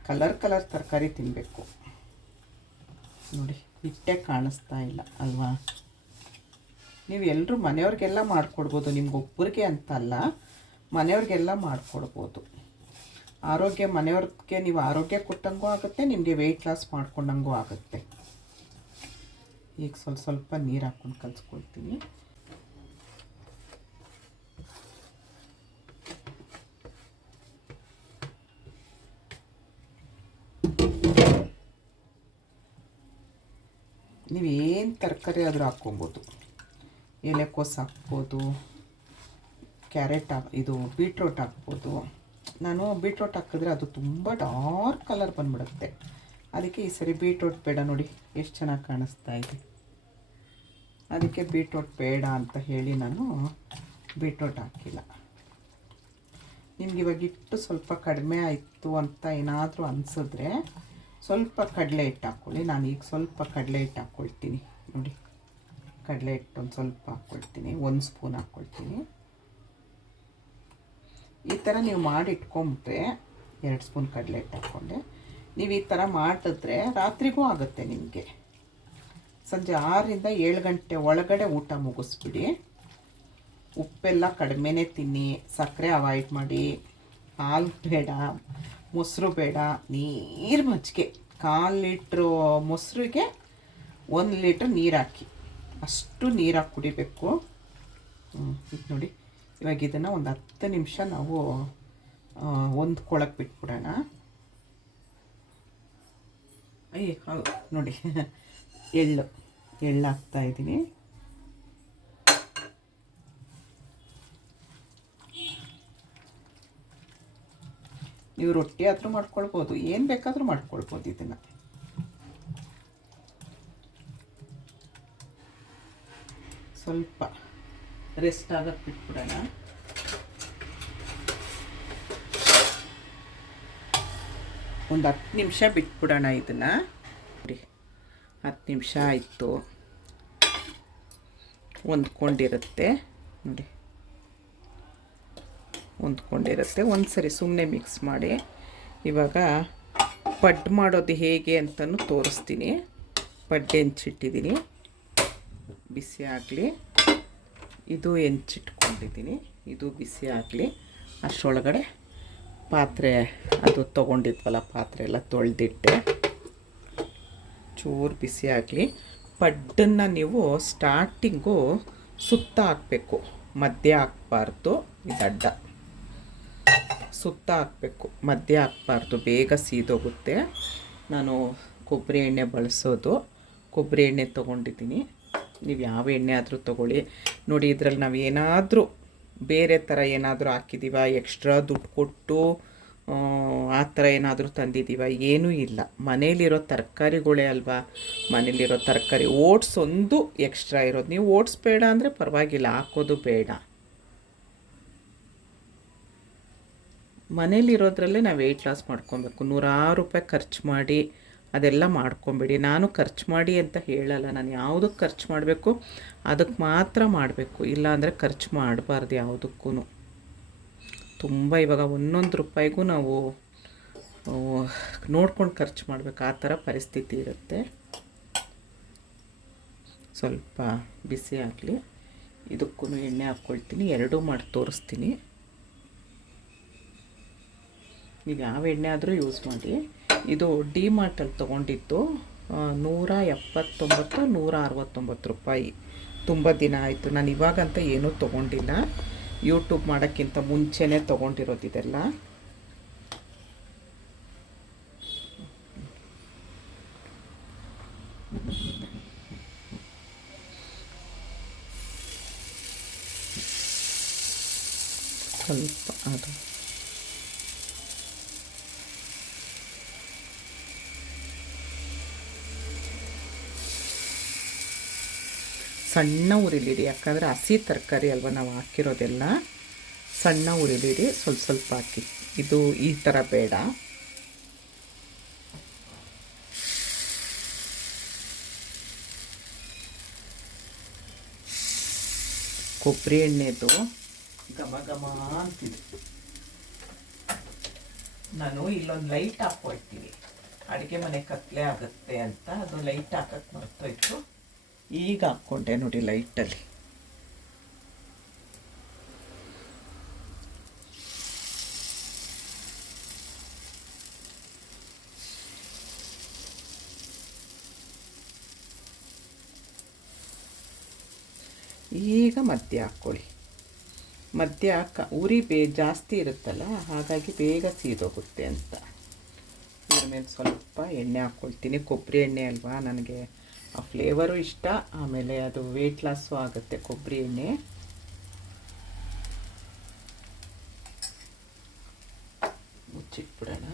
ಕಲರ್ ತರಕಾರಿ ತಿನ್ನಬೇಕು. ನೋಡಿ, ಹಿಟ್ಟೆ ಕಾಣಿಸ್ತಾ ಇಲ್ಲ ಅಲ್ವಾ. ನೀವು ಎಲ್ಲರೂ ಮನೆಯವ್ರಿಗೆಲ್ಲ ಮಾಡಿಕೊಡ್ಬೋದು, ನಿಮ್ಗೊಬ್ಬರಿಗೆ ಅಂತ ಅಲ್ಲ, ಮನೆಯವ್ರಿಗೆಲ್ಲ ಮಾಡಿಕೊಡ್ಬೋದು. ಮನೆಯವ್ರಿಗೆ ನೀವು ಆರೋಗ್ಯ ಕೊಟ್ಟಂಗೂ ಆಗುತ್ತೆ, ನಿಮಗೆ ವೆಯ್ಟ್ ಲಾಸ್ ಮಾಡ್ಕೊಂಡಂಗೂ ಆಗುತ್ತೆ. ಈಗ ಸ್ವಲ್ಪ ನೀರು ಹಾಕ್ಕೊಂಡು ಕಲಿಸ್ಕೊಳ್ತೀನಿ. ನೀವೇನು ತರಕಾರಿ ಆದರೂ ಹಾಕ್ಕೊಬೋದು. ಎಲೆಕೋಸು ಹಾಕ್ಬೋದು, ಕ್ಯಾರೆಟ್ ಇದು ಬೀಟ್ರೋಟ್ ಹಾಕ್ಬೋದು. ನಾನು ಬೀಟ್ರೋಟ್ ಹಾಕಿದ್ರೆ ಅದು ತುಂಬ ಡಾರ್ಕ್ ಕಲರ್ ಬಂದ್ಬಿಡುತ್ತೆ. ಅದಕ್ಕೆ ಈ ಸರಿ ಬೀಟ್ರೋಟ್ ಬೇಡ. ನೋಡಿ ಎಷ್ಟು ಚೆನ್ನಾಗಿ ಕಾಣಿಸ್ತಾ ಇದೆ. ಅದಕ್ಕೆ ಬೀಟ್ರೋಟ್ ಬೇಡ ಅಂತ ಹೇಳಿ ನಾನು ಬೀಟ್ರೋಟ್ ಹಾಕಿಲ್ಲ. ನಿಮ್ಗೆ ಇವಾಗ ಹಿಟ್ಟು ಸ್ವಲ್ಪ ಕಡಿಮೆ ಆಯಿತು ಅಂತ ಏನಾದರೂ ಅನಿಸಿದ್ರೆ ಸ್ವಲ್ಪ ಕಡಲೆ ಹಿಟ್ಟು ಹಾಕ್ಕೊಳ್ಳಿ. ನಾನು ಈಗ ಸ್ವಲ್ಪ ಕಡಲೆ ಹಿಟ್ಟು ಹಾಕ್ಕೊಳ್ತೀನಿ. ನೋಡಿ, ಕಡಲೆ ಹಿಟ್ಟು ಒಂದು ಸ್ವಲ್ಪ ಹಾಕ್ಕೊಳ್ತೀನಿ, 1 ಸ್ಪೂನ್ ಹಾಕ್ಕೊಳ್ತೀನಿ. ಈ ಥರ ನೀವು ಮಾಡಿ ಇಟ್ಕೊಂಬಿಟ್ರೆ, 2 ಸ್ಪೂನ್ ಕಡಲೆ ಹಿಟ್ಟು ಹಾಕ್ಕೊಂಡೆ, ನೀವು ಈ ಥರ ಮಾಡಿದ್ರೆ ರಾತ್ರಿಗೂ ಆಗುತ್ತೆ ನಿಮಗೆ. ಸಂಜೆ 6ರಿಂದ 7 ಗಂಟೆ ಒಳಗಡೆ ಊಟ ಮುಗಿಸ್ಬಿಡಿ. ಉಪ್ಪೆಲ್ಲ ಕಡಿಮೆನೇ ತಿನ್ನಿ, ಸಕ್ಕರೆ ಅವಾಯ್ಡ್ ಮಾಡಿ, ಹಾಲು ಬೇಡ, ಮೊಸರು ಬೇಡ, ನೀರು ಮಜ್ಜಿಗೆ 1/4 ಲೀಟ್ರು ಮೊಸರಿಗೆ 1 ಲೀಟ್ರ್ ನೀರು ಹಾಕಿ, ಅಷ್ಟು ನೀರು ಹಾಕಿ ಕುಡಿಬೇಕು. ಇದು ನೋಡಿ, ಇವಾಗ ಇದನ್ನು ಒಂದು 10 ನಿಮಿಷ ನಾವು ಹೊಂದ್ಕೊಳಕ್ಕೆ ಬಿಟ್ಬಿಡೋಣ. ಹೌದು ನೋಡಿ, ಎಳ್ಳು ಹಾಕ್ತಾಯಿದ್ದೀನಿ. ನೀವು ರೊಟ್ಟಿ ಆದರೂ ಮಾಡ್ಕೊಳ್ಬೋದು, ಏನು ಬೇಕಾದರೂ ಮಾಡ್ಕೊಳ್ಬೋದು. ಇದನ್ನು ಸ್ವಲ್ಪ ರೆಸ್ಟ್ ಆಗಕ್ಕೆ ಬಿಟ್ಬಿಡೋಣ. ಒಂದು 10 ನಿಮಿಷ ಬಿಟ್ಬಿಡೋಣ ಇದನ್ನು. ನೋಡಿ 10 ನಿಮಿಷ ಆಯಿತು, ಹೊಂದ್ಕೊಂಡಿರುತ್ತೆ ನೋಡಿ, ಹೊಂದ್ಕೊಂಡಿರುತ್ತೆ. ಒಂದು ಸರಿ ಸುಮ್ಮನೆ ಮಿಕ್ಸ್ ಮಾಡಿ. ಇವಾಗ ಪಡ್ಡು ಮಾಡೋದು ಹೇಗೆ ಅಂತಲೂ ತೋರಿಸ್ತೀನಿ. ಪಡ್ಡು ಹೆಂಚಿಟ್ಟಿದ್ದೀನಿ, ಬಿಸಿ ಆಗಲಿ. ಇದು ಹೆಂಚಿಟ್ಕೊಂಡಿದ್ದೀನಿ, ಇದು ಬಿಸಿ ಆಗಲಿ. ಅಷ್ಟರೊಳಗಡೆ ಪಾತ್ರೆ ಅದು ತೊಗೊಂಡಿದ್ವಲ್ಲ, ಪಾತ್ರೆ ಎಲ್ಲ ತೊಳೆದಿಟ್ಟೆ, ಚೂರು ಬಿಸಿ ಆಗಲಿ. ಪಡ್ಡನ್ನು ನೀವು ಸ್ಟಾರ್ಟಿಂಗು ಸುತ್ತ ಹಾಕಬೇಕು, ಮಧ್ಯ ಹಾಕಬಾರ್ದು. ಇದಡ್ಡ ಸುತ್ತ ಹಾಕಬೇಕು, ಮಧ್ಯ ಹಾಕಬಾರ್ದು, ಬೇಗ ಸೀದೋಗುತ್ತೆ. ನಾನು ಕೊಬ್ಬರಿ ಎಣ್ಣೆ ಬಳಸೋದು, ಕೊಬ್ಬರಿ ಎಣ್ಣೆ ತೊಗೊಂಡಿದ್ದೀನಿ. ನೀವು ಯಾವ ಎಣ್ಣೆ ಆದರೂ ತೊಗೊಳ್ಳಿ. ನೋಡಿ, ಇದರಲ್ಲಿ ನಾವು ಏನಾದರೂ ಬೇರೆ ಥರ ಏನಾದರೂ ಹಾಕಿದ್ದೀವ, ಎಕ್ಸ್ಟ್ರಾ ದುಡ್ಡು ಕೊಟ್ಟು ಆ ಥರ ಏನಾದರೂ ತಂದಿದ್ದೀವ? ಏನೂ ಇಲ್ಲ. ಮನೇಲಿರೋ ತರಕಾರಿಗಳೇ ಅಲ್ವಾ, ಮನೇಲಿರೋ ತರಕಾರಿ. ಓಟ್ಸ್ ಒಂದು ಎಕ್ಸ್ಟ್ರಾ ಇರೋದು. ನೀವು ಓಟ್ಸ್ ಬೇಡ ಅಂದರೆ ಪರವಾಗಿಲ್ಲ, ಹಾಕೋದು ಬೇಡ. ಮನೇಲಿರೋದ್ರಲ್ಲೇ ನಾವು ವೆಯ್ಟ್ ಲಾಸ್ ಮಾಡ್ಕೊಬೇಕು. 100 ರೂಪಾಯಿ ಖರ್ಚು ಮಾಡಿ ಅದೆಲ್ಲ ಮಾಡ್ಕೊಬೇಡಿ. ನಾನು ಖರ್ಚು ಮಾಡಿ ಅಂತ ಹೇಳಲ್ಲ, ನಾನು ಯಾವುದಕ್ಕೆ ಖರ್ಚು ಮಾಡಬೇಕು ಅದಕ್ಕೆ ಮಾತ್ರ ಮಾಡಬೇಕು, ಇಲ್ಲಾಂದರೆ ಖರ್ಚು ಮಾಡಬಾರ್ದು ಯಾವುದಕ್ಕೂ. ತುಂಬ ಇವಾಗ 1 ರೂಪಾಯಿಗೂ ನಾವು ನೋಡ್ಕೊಂಡು ಖರ್ಚು ಮಾಡಬೇಕು, ಆ ಥರ ಪರಿಸ್ಥಿತಿ ಇರುತ್ತೆ. ಸ್ವಲ್ಪ ಬಿಸಿ ಆಗಲಿ. ಇದಕ್ಕೂ ಎಣ್ಣೆ ಹಾಕ್ಕೊಳ್ತೀನಿ, ಎರಡೂ ಮಾಡಿ ತೋರಿಸ್ತೀನಿ. ನೀವು ಯಾವ ಎಣ್ಣೆ ಆದರೂ ಯೂಸ್ ಮಾಡಿ. ಇದು ಡಿಮಾರ್ಟಲ್ಲಿ ತೊಗೊಂಡಿದ್ದು 179 169 ರೂಪಾಯಿ. ತುಂಬ ದಿನ ಆಯಿತು. ನಾನು ಇವಾಗಂತ ಏನೂ ತೊಗೊಂಡಿಲ್ಲ, ಯೂಟ್ಯೂಬ್ ಮಾಡೋಕ್ಕಿಂತ ಮುಂಚೆನೇ ತೊಗೊಂಡಿರೋದು ಇದೆಲ್ಲ. ಸ್ವಲ್ಪ ಅದು ಸಣ್ಣ ಉರಿಲಿಡಿ, ಯಾಕಂದರೆ ಹಸಿ ತರಕಾರಿ ಅಲ್ವ ನಾವು ಹಾಕಿರೋದೆಲ್ಲ. ಸಣ್ಣ ಉರಿಲಿಡಿ, ಸ್ವಲ್ಪ ಸ್ವಲ್ಪ ಹಾಕಿ. ಇದು ಈ ಥರ ಬೇಡ. ಕೊಬ್ಬರಿ ಎಣ್ಣೆದು ಘಮ ಘಮ ಅಂತಿದೆ. ನಾನು ಇಲ್ಲೊಂದು ಲೈಟ್ ಹಾಕ್ಕೊಳ್ತೀನಿ, ಅಡುಗೆ ಮನೆ ಕತ್ಲೆ ಆಗುತ್ತೆ ಅಂತ. ಅದು ಲೈಟ್ ಹಾಕಕ್ಕೆ ಮರ್ತೋಯ್ತು, ಈಗ ಹಾಕ್ಕೊಂಡೆ ನೋಡಿ ಲೈಟಲ್ಲಿ. ಈಗ ಮಧ್ಯ ಹಾಕ್ಕೊಳ್ಳಿ. ಮಧ್ಯ ಉರಿ ಜಾಸ್ತಿ ಇರುತ್ತಲ್ಲ, ಹಾಗಾಗಿ ಬೇಗ ಸೀದೋಗುತ್ತೆ ಅಂತ. ಇದ್ರ ಮೇಲೆ ಸ್ವಲ್ಪ ಎಣ್ಣೆ ಹಾಕ್ಕೊಳ್ತೀನಿ. ಕೊಬ್ಬರಿ ಎಣ್ಣೆ ಅಲ್ವಾ, ನನಗೆ ಆ ಫ್ಲೇವರು ಇಷ್ಟ, ಆಮೇಲೆ ಅದು ವೆಯ್ಟ್ ಲಾಸು ಆಗುತ್ತೆ ಕೊಬ್ಬರಿ ಎಣ್ಣೆ. ಮುಚ್ಚಿಟ್ಬಿಡೋಣ.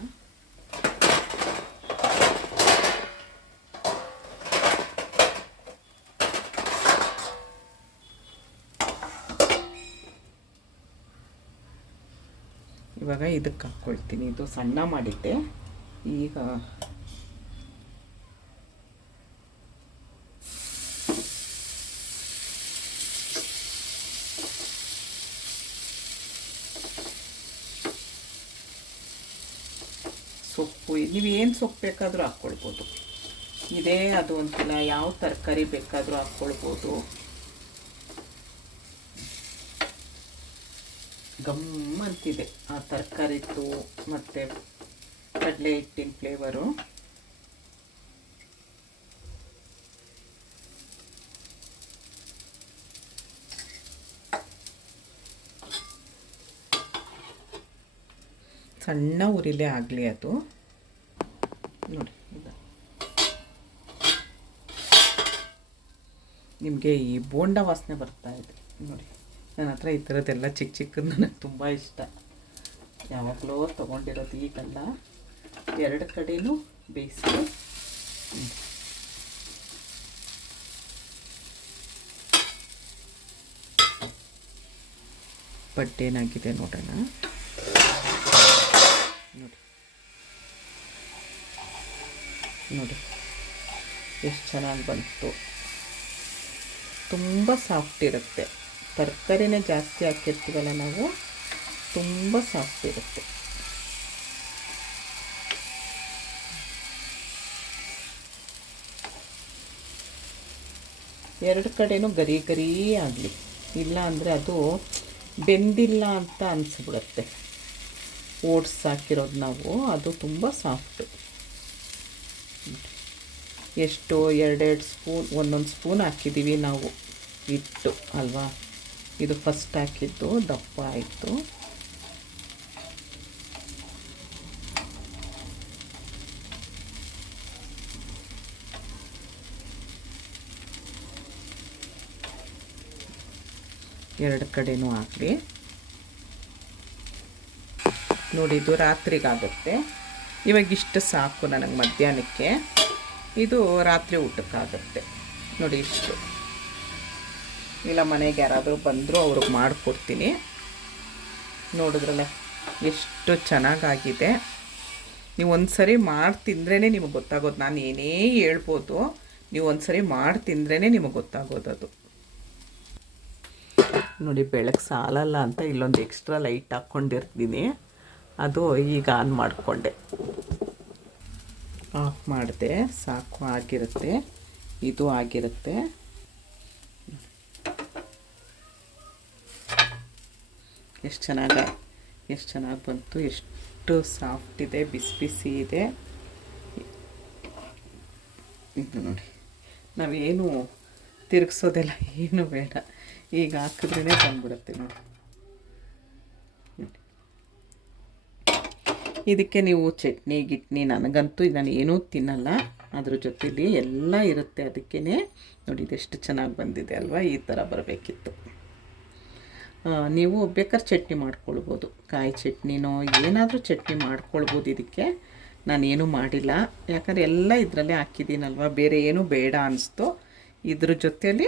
ಇವಾಗ ಇದಕ್ಕೆ ಹಾಕ್ಕೊಳ್ತೀನಿ. ಇದು ಸಣ್ಣ ಮಾಡಿದ್ದೆ, ಈಗ ಸೊಪ್ಪು ನೀವು ಏನು ಸೊಪ್ಪು ಬೇಕಾದರೂ ಹಾಕ್ಕೊಳ್ಬೋದು. ಇದೇ ಅದು ಅಂತಿಲ್ಲ, ಯಾವ ತರಕಾರಿ ಬೇಕಾದರೂ ಹಾಕ್ಕೊಳ್ಬೋದು. ಗಮ್ ಅಂತಿದೆ ಆ ತರಕಾರಿದ್ದು ಮತ್ತು ಕಡಲೆ ಹಿಟ್ಟಿನ ಫ್ಲೇವರು. ಸಣ್ಣ ಉರಿಲೇ ಆಗಲಿ ಅದು. ನೋಡಿ ನಿಮಗೆ ಈ ಬೋಂಡ ವಾಸನೆ ಬರ್ತಾ ಇದೆ ನೋಡಿ. ನನ್ನ ಹತ್ರ ಈ ಥರದ್ದೆಲ್ಲ ಚಿಕ್ಕ ಚಿಕ್ಕದು ನನಗೆ ತುಂಬ ಇಷ್ಟ. ಯಾವಾಗಲೂ ತೊಗೊಂಡಿರೋದು. ಈಗಲ್ಲ, 2 ಕಡೆಯೂ ಬೇಯಿಸಿ ಬಟ್ಟೇನಾಗಿದೆ ನೋಡೋಣ. ನೋಡಿ ನೋಡಿ ಎಷ್ಟು ಚೆನ್ನಾಗಿ ಬಂತು. ತುಂಬ ಸಾಫ್ಟ್ ಇರುತ್ತೆ. ತರಕಾರಿನೇ ಜಾಸ್ತಿ ಹಾಕಿರ್ತೀವಲ್ಲ ನಾವು, ತುಂಬ ಸಾಫ್ಟ್ ಇರುತ್ತೆ. ಎರಡು ಕಡೆನೂ ಗರಿ ಗರಿ ಆಗಲಿ, ಇಲ್ಲ ಅಂದರೆ ಅದು ಬೆಂದಿಲ್ಲ ಅಂತ ಅನಿಸ್ಬಿಡುತ್ತೆ. ಓಟ್ಸ್ ಹಾಕಿರೋದು ನಾವು, ಅದು ತುಂಬ ಸಾಫ್ಟು. ಎಷ್ಟು 2 ಸ್ಪೂನ್, 1 ಸ್ಪೂನ್ ಹಾಕಿದ್ದೀವಿ ನಾವು ಹಿಟ್ಟು ಅಲ್ವಾ. ಇದು ಫಸ್ಟ್ ಹಾಕಿದ್ದು ದಪ್ಪ ಆಯಿತು. ಎರಡು ಕಡೆನೂ ಹಾಕಿ ನೋಡಿ. ಇದು ರಾತ್ರಿಗಾಗುತ್ತೆ. ಇವಾಗಿಷ್ಟು ಸಾಕು ನನಗೆ ಮಧ್ಯಾಹ್ನಕ್ಕೆ. ಇದು ರಾತ್ರಿ ಊಟಕ್ಕಾಗುತ್ತೆ ನೋಡಿ ಇಷ್ಟು. ಇಲ್ಲ ಮನೆಗೆ ಯಾರಾದರೂ ಬಂದರೂ ಅವ್ರಿಗೆ ಮಾಡಿಕೊಡ್ತೀನಿ. ನೋಡಿದ್ರಲ್ಲ ಎಷ್ಟು ಚೆನ್ನಾಗಾಗಿದೆ. ನೀವು ಒಂದು ಸರಿ ಮಾಡಿ ತಿಂದ್ರೇ ನಿಮಗೆ ಗೊತ್ತಾಗೋದು. ನಾನು ಏನೇ ಹೇಳ್ಬೋದು, ನೀವು ಒಂದು ಸರಿ ಮಾಡಿ ತಿಂದ್ರೇ ನಿಮಗೆ ಗೊತ್ತಾಗೋದು ಅದು. ನೋಡಿ ಬೆಳಗ್ಗೆ ಸಾಲಲ್ಲ ಅಂತ ಇಲ್ಲೊಂದು ಎಕ್ಸ್ಟ್ರಾ ಲೈಟ್ ಹಾಕ್ಕೊಂಡಿರ್ತೀನಿ. ಅದು ಈಗ ಆನ್ ಮಾಡಿಕೊಂಡೆ, ಆಫ್ ಮಾಡಿದೆ. ಸಾಕು, ಆಗಿರುತ್ತೆ. ಇದು ಆಗಿರುತ್ತೆ. ಎಷ್ಟು ಚೆನ್ನಾಗಿ ಬಂತು. ಎಷ್ಟು ಸಾಫ್ಟ್ ಇದೆ, ಬಿಸಿ ಬಿಸಿ ಇದೆ. ಇದು ನೋಡಿ, ನಾವೇನು ತಿರುಗಿಸೋದೆಲ್ಲ ಏನು ಬೇಡ, ಈಗ ಹಾಕಿದ್ರೇ ಬಂದ್ಬಿಡುತ್ತೆ ನೋಡಿ. ಇದಕ್ಕೆ ನೀವು ಚಟ್ನಿ ಗಿಟ್ನಿ, ನನಗಂತೂ ನಾನು ಏನೂ ತಿನ್ನಲ್ಲ, ಅದ್ರ ಜೊತೆಲಿ ಎಲ್ಲ ಇರುತ್ತೆ. ಅದಕ್ಕೇ ನೋಡಿ ಇದೆಷ್ಟು ಚೆನ್ನಾಗಿ ಬಂದಿದೆ ಅಲ್ವಾ. ಈ ಥರ ಬರಬೇಕಿತ್ತು. ನೀವು ಬೇಕಾದ್ರೆ ಚಟ್ನಿ ಮಾಡ್ಕೊಳ್ಬೋದು, ಕಾಯಿ ಚಟ್ನಿನೋ ಏನಾದರೂ ಚಟ್ನಿ ಮಾಡ್ಕೊಳ್ಬೋದು. ಇದಕ್ಕೆ ನಾನೇನು ಮಾಡಿಲ್ಲ, ಯಾಕಂದರೆ ಎಲ್ಲ ಇದರಲ್ಲೇ ಹಾಕಿದ್ದೀನಲ್ವ, ಬೇರೆ ಏನೂ ಬೇಡ ಅನ್ನಿಸ್ತು. ಇದ್ರ ಜೊತೆಯಲ್ಲಿ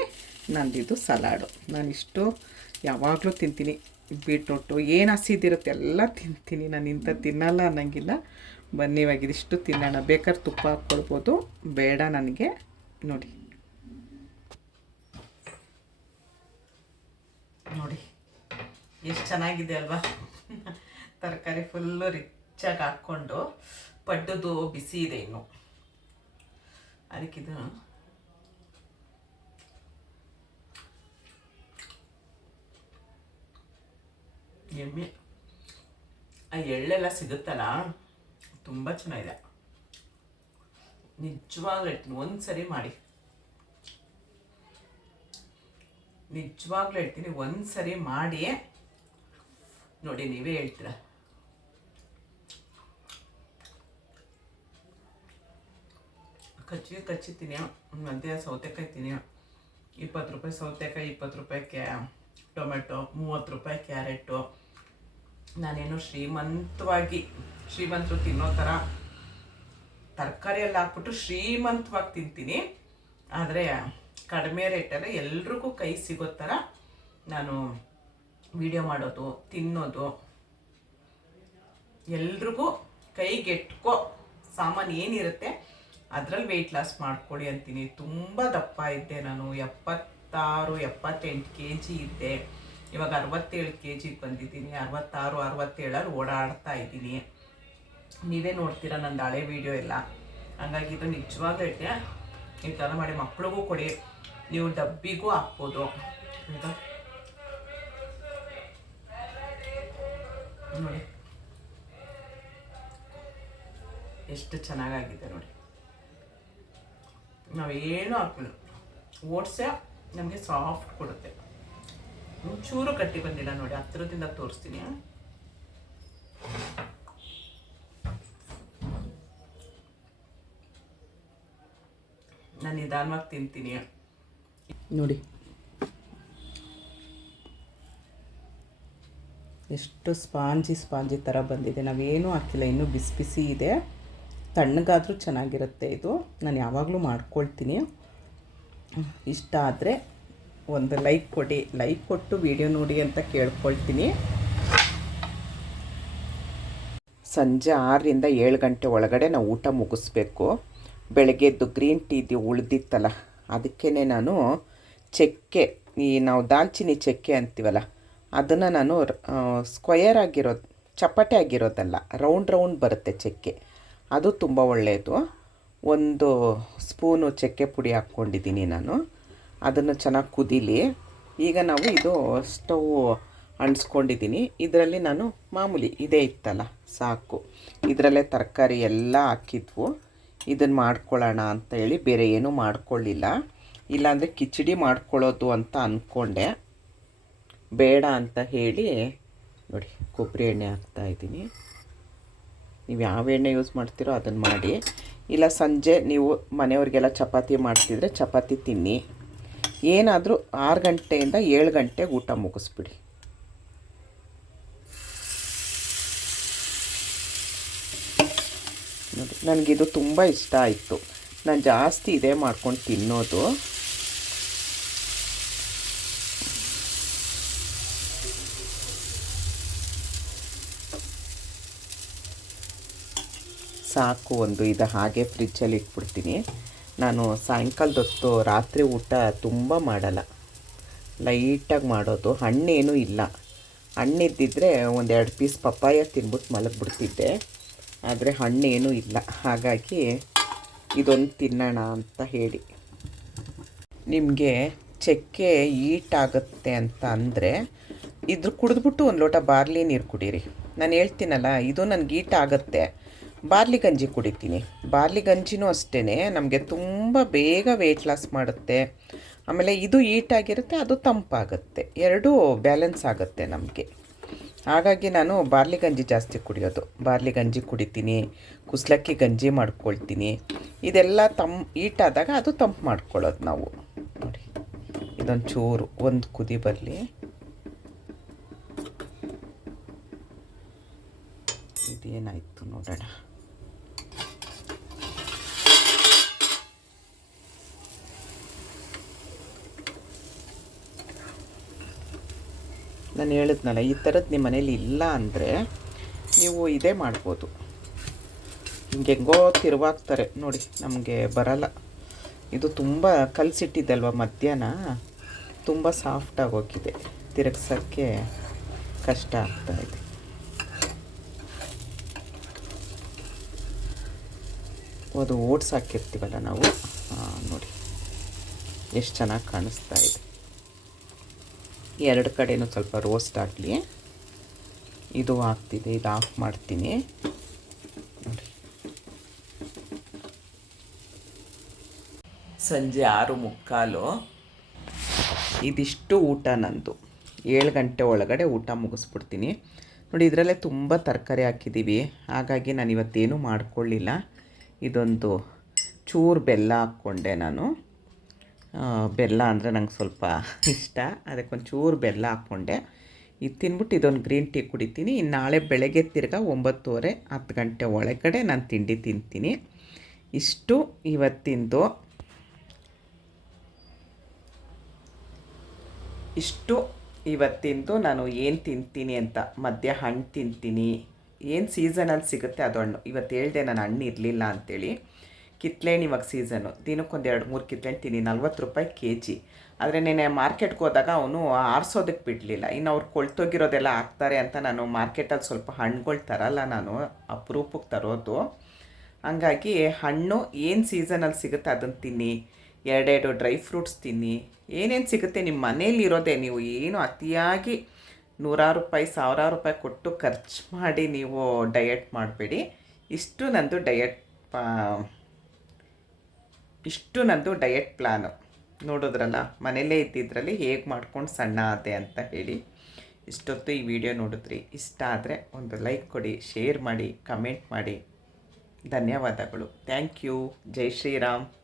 ನಂದಿದು ಸಲಾಡು. ನಾನಿಷ್ಟು ಯಾವಾಗಲೂ ತಿಂತೀನಿ. ಬೀಟ್ರೂಟು ಏನು ಹಸಿದಿರುತ್ತೆ ಎಲ್ಲ ತಿಂತೀನಿ ನಾನು. ಇಂಥ ತಿನ್ನಲ್ಲ ಅನ್ನಂಗಿಲ್ಲ. ಬನ್ನಿ ಇವಾಗ ಇದಿಷ್ಟು ತಿನ್ನೋಣ. ಬೇಕಾದ್ರೆ ತುಪ್ಪ ಹಾಕ್ಕೊಳ್ಬೋದು, ಬೇಡ ನನಗೆ. ನೋಡಿ ನೋಡಿ ಎಷ್ಟು ಚೆನ್ನಾಗಿದೆ ಅಲ್ವಾ. ತರಕಾರಿ ಫುಲ್ಲು ರಿಚ್ಚಾಗಿ ಹಾಕ್ಕೊಂಡು, ಪಡ್ಡದು ಬಿಸಿ ಇದೆ ಇನ್ನು. ಅದಕ್ಕಿದು ಎಮ್ಮೆ ಆ ಎಳ್ಳೆಲ್ಲ ಸಿಗುತ್ತಲ್ಲ, ತುಂಬ ಚೆನ್ನಾಗಿದೆ. ನಿಜವಾಗ್ಲೂ ಹೇಳ್ತೀನಿ, ಒಂದು ಸರಿ ಮಾಡಿ. ನಿಜವಾಗ್ಲೂ ಹೇಳ್ತೀನಿ, ಒಂದು ಸರಿ ಮಾಡಿ ನೋಡಿ, ನೀವೇ ಹೇಳ್ತೀರ. ಕಚ್ಚಿ ತಿನ್ನಿ. ಮಧ್ಯ ಸೌತೆಕಾಯಿ ತಿನ್ನಿ. 20 ರೂಪಾಯಿ ಸೌತೆಕಾಯಿ, 20 ರೂಪಾಯಿ ಟೊಮೆಟೊ, 30 ರೂಪಾಯಿ ಕ್ಯಾರೆಟು. ನಾನೇನು ಶ್ರೀಮಂತರು ತಿನ್ನೋ ಥರ ತರಕಾರಿ ಎಲ್ಲ ಹಾಕ್ಬಿಟ್ಟು ಶ್ರೀಮಂತವಾಗಿ ತಿಂತೀನಿ. ಆದರೆ ಕಡಿಮೆ ರೇಟಲ್ಲಿ ಎಲ್ರಿಗೂ ಕೈ ಸಿಗೋ ಥರ ನಾನು ವಿಡಿಯೋ ಮಾಡೋದು, ತಿನ್ನೋದು, ಎಲ್ರಿಗೂ ಕೈಗೆಟ್ಕೋ ಸಾಮಾನು ಏನಿರುತ್ತೆ ಅದರಲ್ಲಿ ವೆಯ್ಟ್ ಲಾಸ್ ಮಾಡ್ಕೊಳ್ಳಿ ಅಂತೀನಿ. ತುಂಬ ದಪ್ಪ ಇದ್ದೆ ನಾನು. 76-78 kg ಇದ್ದೆ. ಇವಾಗ 67 kg ಬಂದಿದ್ದೀನಿ. 66-67 ಓಡಾಡ್ತಾ ಇದ್ದೀನಿ. ನೀವೇ ನೋಡ್ತೀರಾ ನಂದು ಹಳೆ ವೀಡಿಯೋ ಎಲ್ಲ. ಹಂಗಾಗಿ ಇದು ನಿಜವಾಗ್ಲೂ ಹೇಳ್ತೀನಿ, ಈ ಥರ ಮಾಡಿ ಮಕ್ಳಿಗೂ ಕೊಡಿ. ನೀವು ಡಬ್ಬಿಗೂ ಹಾಕ್ಬೋದು. ನೋಡಿ ಎಷ್ಟು ಚೆನ್ನಾಗಾಗಿದೆ ನೋಡಿ. ನಾವೇನು ಹಾಕಿಲ್ಲ, ಓಟ್ಸೆ ನಮಗೆ ಸಾಫ್ಟ್ ಕೊಡುತ್ತೆ. ಚೂರು ಕಟ್ಟಿ ಬಂದಿಲ್ಲ ನೋಡಿ, ಹತ್ತಿರದಿಂದ ತೋರಿಸ್ತೀನಿ. ನಾನು ನಿಧಾನವಾಗಿ ತಿಂತೀನಿ ನೋಡಿ. ಎಷ್ಟು ಸ್ಪಾಂಜಿ ಥರ ಬಂದಿದೆ. ನಾವೇನೂ ಹಾಕಿಲ್ಲ, ಇನ್ನೂ ಬಿಸಿ ಬಿಸಿ ಇದೆ. ತಣ್ಣಗಾದರೂ ಚೆನ್ನಾಗಿರುತ್ತೆ ಇದು. ನಾನು ಯಾವಾಗಲೂ ಮಾಡ್ಕೊಳ್ತೀನಿ. ಇಷ್ಟ ಆದರೆ ಒಂದು ಲೈಕ್ ಕೊಡಿ, ಲೈಕ್ ಕೊಟ್ಟು ವಿಡಿಯೋ ನೋಡಿ ಅಂತ ಕೇಳ್ಕೊಳ್ತೀನಿ. ಸಂಜೆ 6ರಿಂದ 7 ಗಂಟೆ ಒಳಗಡೆ ನಾವು ಊಟ ಮುಗಿಸ್ಬೇಕು. ಬೆಳಗ್ಗೆದ್ದು ಗ್ರೀನ್ ಟೀದು ಉಳಿದಿತ್ತಲ್ಲ, ಅದಕ್ಕೇ ನಾನು ಚಕ್ಕೆ, ಈ ನಾವು ದಾಲ್ಚಿನ್ನಿ ಚಕ್ಕೆ ಅಂತೀವಲ್ಲ, ಅದನ್ನು ನಾನು ಸ್ಕ್ವಯರ್ ಆಗಿರೋದು, ಚಪಾಟೆ ಆಗಿರೋದಲ್ಲ, ರೌಂಡ್ ಬರುತ್ತೆ ಚಕ್ಕೆ, ಅದು ತುಂಬ ಒಳ್ಳೆಯದು. 1 ಸ್ಪೂನು ಚಕ್ಕೆ ಪುಡಿ ಹಾಕ್ಕೊಂಡಿದ್ದೀನಿ ನಾನು. ಅದನ್ನು ಚೆನ್ನಾಗಿ ಕುದೀಲಿ. ಈಗ ನಾವು ಇದು ಸ್ಟವ್ ಅಂಟಿಸ್ಕೊಂಡಿದ್ದೀನಿ. ಇದರಲ್ಲಿ ನಾನು ಮಾಮೂಲಿ ಇದೇ ಇತ್ತಲ್ಲ ಸಾಕು, ಇದರಲ್ಲೇ ತರಕಾರಿ ಎಲ್ಲ ಹಾಕಿದ್ವು. ಇದನ್ನು ಮಾಡ್ಕೊಳ್ಳೋಣ ಅಂತ ಹೇಳಿ ಬೇರೆ ಏನೂ ಮಾಡ್ಕೊಳ್ಳಿಲ್ಲ. ಇಲ್ಲಾಂದರೆ ಕಿಚಡಿ ಮಾಡ್ಕೊಳ್ಳೋದು ಅಂತ ಅಂದ್ಕೊಂಡೆ, ಬೇಡ ಅಂತ ಹೇಳಿ ನೋಡಿ ಕೊಬ್ಬರಿ ಎಣ್ಣೆ ಹಾಕ್ತಾಯಿದ್ದೀನಿ. ನೀವು ಯಾವ ಎಣ್ಣೆ ಯೂಸ್ ಮಾಡ್ತೀರೋ ಅದನ್ನು ಮಾಡಿ. ಇಲ್ಲ ಸಂಜೆ ನೀವು ಮನೆಯವ್ರಿಗೆಲ್ಲ ಚಪಾತಿ ಮಾಡ್ತಿದ್ರೆ ಚಪಾತಿ ತಿನ್ನಿ. ಏನಾದರೂ 6 ಗಂಟೆಯಿಂದ 7 ಗಂಟೆಗೆ ಊಟ ಮುಗಿಸ್ಬಿಡಿ. ನೋಡಿ ನನಗಿದು ತುಂಬ ಇಷ್ಟ ಆಯಿತು. ನಾನು ಜಾಸ್ತಿ ಇದೇ ಮಾಡ್ಕೊಂಡು ತಿನ್ನೋದು. ಸಾಕು, ಒಂದು ಇದು ಹಾಗೆ ಫ್ರಿಜ್ಜಲ್ಲಿ ಇಟ್ಬಿಡ್ತೀನಿ. ನಾನು ಸಾಯಂಕಾಲದೊತ್ತು ರಾತ್ರಿ ಊಟ ತುಂಬ ಮಾಡಲ್ಲ, ಲೈಟಾಗಿ ಮಾಡೋದು. ಹಣ್ಣೇನೂ ಇಲ್ಲ. ಹಣ್ಣಿದ್ದಿದ್ರೆ 1-2 ಪೀಸ್ ಪಪ್ಪಾಯ ತಿನ್ಬಿಟ್ಟು ಮಲಗಿಬಿಡ್ತಿದ್ದೆ. ಆದರೆ ಹಣ್ಣೇನೂ ಇಲ್ಲ, ಹಾಗಾಗಿ ಇದೊಂದು ತಿನ್ನೋಣ ಅಂತ ಹೇಳಿ. ನಿಮಗೆ ಚಕ್ಕೆ ಈಟಾಗುತ್ತೆ ಅಂತ ಅಂದರೆ ಇದ್ರ ಕುಡಿದ್ಬಿಟ್ಟು 1 ಲೋಟ ಬಾರ್ಲಿ ನೀರು ಕುಡೀರಿ. ನಾನು ಹೇಳ್ತೀನಲ್ಲ, ಇದು ನನಗೆ ಈಟಾಗುತ್ತೆ. ಬಾರ್ಲಿ ಗಂಜಿ ಕುಡಿತೀನಿ. ಬಾರ್ಲಿ ಗಂಜಿನೂ ಅಷ್ಟೇ ನಮಗೆ ತುಂಬ ಬೇಗ ವೆಯ್ಟ್ ಲಾಸ್ ಮಾಡುತ್ತೆ. ಆಮೇಲೆ ಇದು ಈಟಾಗಿರುತ್ತೆ, ಅದು ತಂಪಾಗುತ್ತೆ, ಎರಡೂ ಬ್ಯಾಲೆನ್ಸ್ ಆಗುತ್ತೆ ನಮಗೆ. ಹಾಗಾಗಿ ನಾನು ಬಾರ್ಲಿ ಗಂಜಿ ಜಾಸ್ತಿ ಕುಡಿಯೋದು. ಬಾರ್ಲಿ ಗಂಜಿ ಕುಡಿತೀನಿ, ಕುಸ್ಲಕ್ಕಿ ಗಂಜಿ ಮಾಡ್ಕೊಳ್ತೀನಿ. ಇದೆಲ್ಲ ಈಟಾದಾಗ ಅದು ತಂಪು ಮಾಡ್ಕೊಳ್ಳೋದು ನಾವು. ನೋಡಿ ಇದೊಂದು ಚೂರು ಒಂದು ಕುದಿ ಬರಲಿ. ಇದೇನಾಯಿತು ನೋಡೋಣ. ನಾನು ಹೇಳಿದ್ನಲ್ಲ, ಈ ಥರದ್ದು ನಿಮ್ಮ ಮನೇಲಿ ಇಲ್ಲ ಅಂದರೆ ನೀವು ಇದೇ ಮಾಡ್ಬೋದು. ಹಿಂಗೆಂಗೋ ತಿರುವಾಗ್ತಾರೆ ನೋಡಿ, ನಮಗೆ ಬರಲ್ಲ. ಇದು ತುಂಬ ಕಲಸಿಟ್ಟಿದ್ದಲ್ವ ಮಧ್ಯಾಹ್ನ, ತುಂಬ ಸಾಫ್ಟಾಗಿ ಹೋಗಿದೆ, ತಿರುಗ್ಸೋಕ್ಕೆ ಕಷ್ಟ ಆಗ್ತಾಯಿದೆ. ಅದು ಓಟ್ಸ್ ಹಾಕಿರ್ತೀವಲ್ಲ ನಾವು, ನೋಡಿ ಎಷ್ಟು ಚೆನ್ನಾಗಿ ಕಾಣಿಸ್ತಾ ಇದೆ. 2 ಕಡೆಯೂ ಸ್ವಲ್ಪ ರೋಸ್ಟ್ ಆಗಲಿ. ಇದು ಆಗ್ತಿದೆ, ಇದು ಆಫ್ ಮಾಡ್ತೀನಿ ನೋಡಿ. ಸಂಜೆ 6:45. ಇದಿಷ್ಟು ಊಟ ನಂದು. 7 ಗಂಟೆ ಒಳಗಡೆ ಊಟ ಮುಗಿಸ್ಬಿಡ್ತೀನಿ ನೋಡಿ. ಇದರಲ್ಲೇ ತುಂಬ ತರಕಾರಿ ಹಾಕಿದ್ದೀವಿ, ಹಾಗಾಗಿ ನಾನು ಇವತ್ತೇನೂ ಮಾಡ್ಕೊಳ್ಳಿಲ್ಲ. ಇದೊಂದು ಚೂರು ಬೆಲ್ಲ ಹಾಕ್ಕೊಂಡೆ ನಾನು. ಬೆಲ್ಲ ಅಂದರೆ ನಂಗೆ ಸ್ವಲ್ಪ ಇಷ್ಟ, ಅದಕ್ಕೊಂದು ಚೂರು ಬೆಲ್ಲ ಹಾಕ್ಕೊಂಡೆ. ಇದು ತಿಂದ್ಬಿಟ್ಟು ಇದೊಂದು ಗ್ರೀನ್ ಟೀ ಕುಡಿತೀನಿ. ಇನ್ನು ನಾಳೆ ಬೆಳಗ್ಗೆ ತಿರ್ಗಾ 9:30-10 ಗಂಟೆ ಒಳಗಡೆ ನಾನು ತಿಂಡಿ ತಿಂತೀನಿ. ಇಷ್ಟು ಇವತ್ತಿಂದು ನಾನು ಏನು ತಿಂತೀನಿ ಅಂತ. ಮಧ್ಯ ಹಣ್ಣು ತಿಂತೀನಿ, ಏನು ಸೀಸನಲ್ಲಿ ಸಿಗುತ್ತೆ ಅದು ಹಣ್ಣು. ಇವತ್ತು ಹೇಳಿದೆ ನಾನು ಹಣ್ಣು ಇರಲಿಲ್ಲ ಅಂಥೇಳಿ. ಕಿತ್ಳೆಹಣ್ಣು ಇವಾಗ ಸೀಸನ್ನು, ದಿನಕ್ಕೊಂದು 2-3 ಕಿತ್ಳೆಹಣ್ಣು ತಿನ್ನಿ, 40 ರೂಪಾಯಿ kg. ಆದರೆ ನೆನೆ ಮಾರ್ಕೆಟ್ಗೆ ಹೋದಾಗ ಅವನು ಆರಿಸೋದಕ್ಕೆ ಬಿಡಲಿಲ್ಲ. ಇನ್ನು ಅವ್ರು ಕೊಳ್ತೋಗಿರೋದೆಲ್ಲ ಹಾಕ್ತಾರೆ ಅಂತ ನಾನು ಮಾರ್ಕೆಟಲ್ಲಿ ಸ್ವಲ್ಪ ಹಣ್ಣುಗಳು ತರಲ್ಲ, ನಾನು ಅಪರೂಪಕ್ಕೆ ತರೋದು. ಹಂಗಾಗಿ ಹಣ್ಣು ಏನು ಸೀಸನಲ್ಲಿ ಸಿಗುತ್ತೆ ಅದನ್ನು ತಿನ್ನಿ. 2 ಡ್ರೈ ಫ್ರೂಟ್ಸ್ ತಿನ್ನಿ. ಏನೇನು ಸಿಗುತ್ತೆ ನಿಮ್ಮ ಮನೇಲಿರೋದೇ. ನೀವು ಏನು ಅತಿಯಾಗಿ ನೂರಾರು ರೂಪಾಯಿ ಸಾವಿರಾರು ರೂಪಾಯಿ ಕೊಟ್ಟು ಖರ್ಚು ಮಾಡಿ ನೀವು ಡಯಟ್ ಮಾಡಬೇಡಿ. ಇಷ್ಟು ನಂದು ಡಯಟ್ ಪ್ಲ್ಯಾನು. ನೋಡಿದ್ರಲ್ಲ, ಮನೇಲೇ ಇದ್ದಿದ್ರಲ್ಲಿ ಹೇಗೆ ಮಾಡ್ಕೊಂಡು ಸಣ್ಣ ಆದೆ ಅಂತ ಹೇಳಿ. ಇಷ್ಟೊತ್ತು ಈ ವಿಡಿಯೋ ನೋಡಿದ್ರಿ. ಇಷ್ಟ ಆದರೆ ಒಂದು ಲೈಕ್ ಕೊಡಿ, ಶೇರ್ ಮಾಡಿ, ಕಮೆಂಟ್ ಮಾಡಿ. ಧನ್ಯವಾದಗಳು. Thank you. ಜೈ ಶ್ರೀರಾಮ್.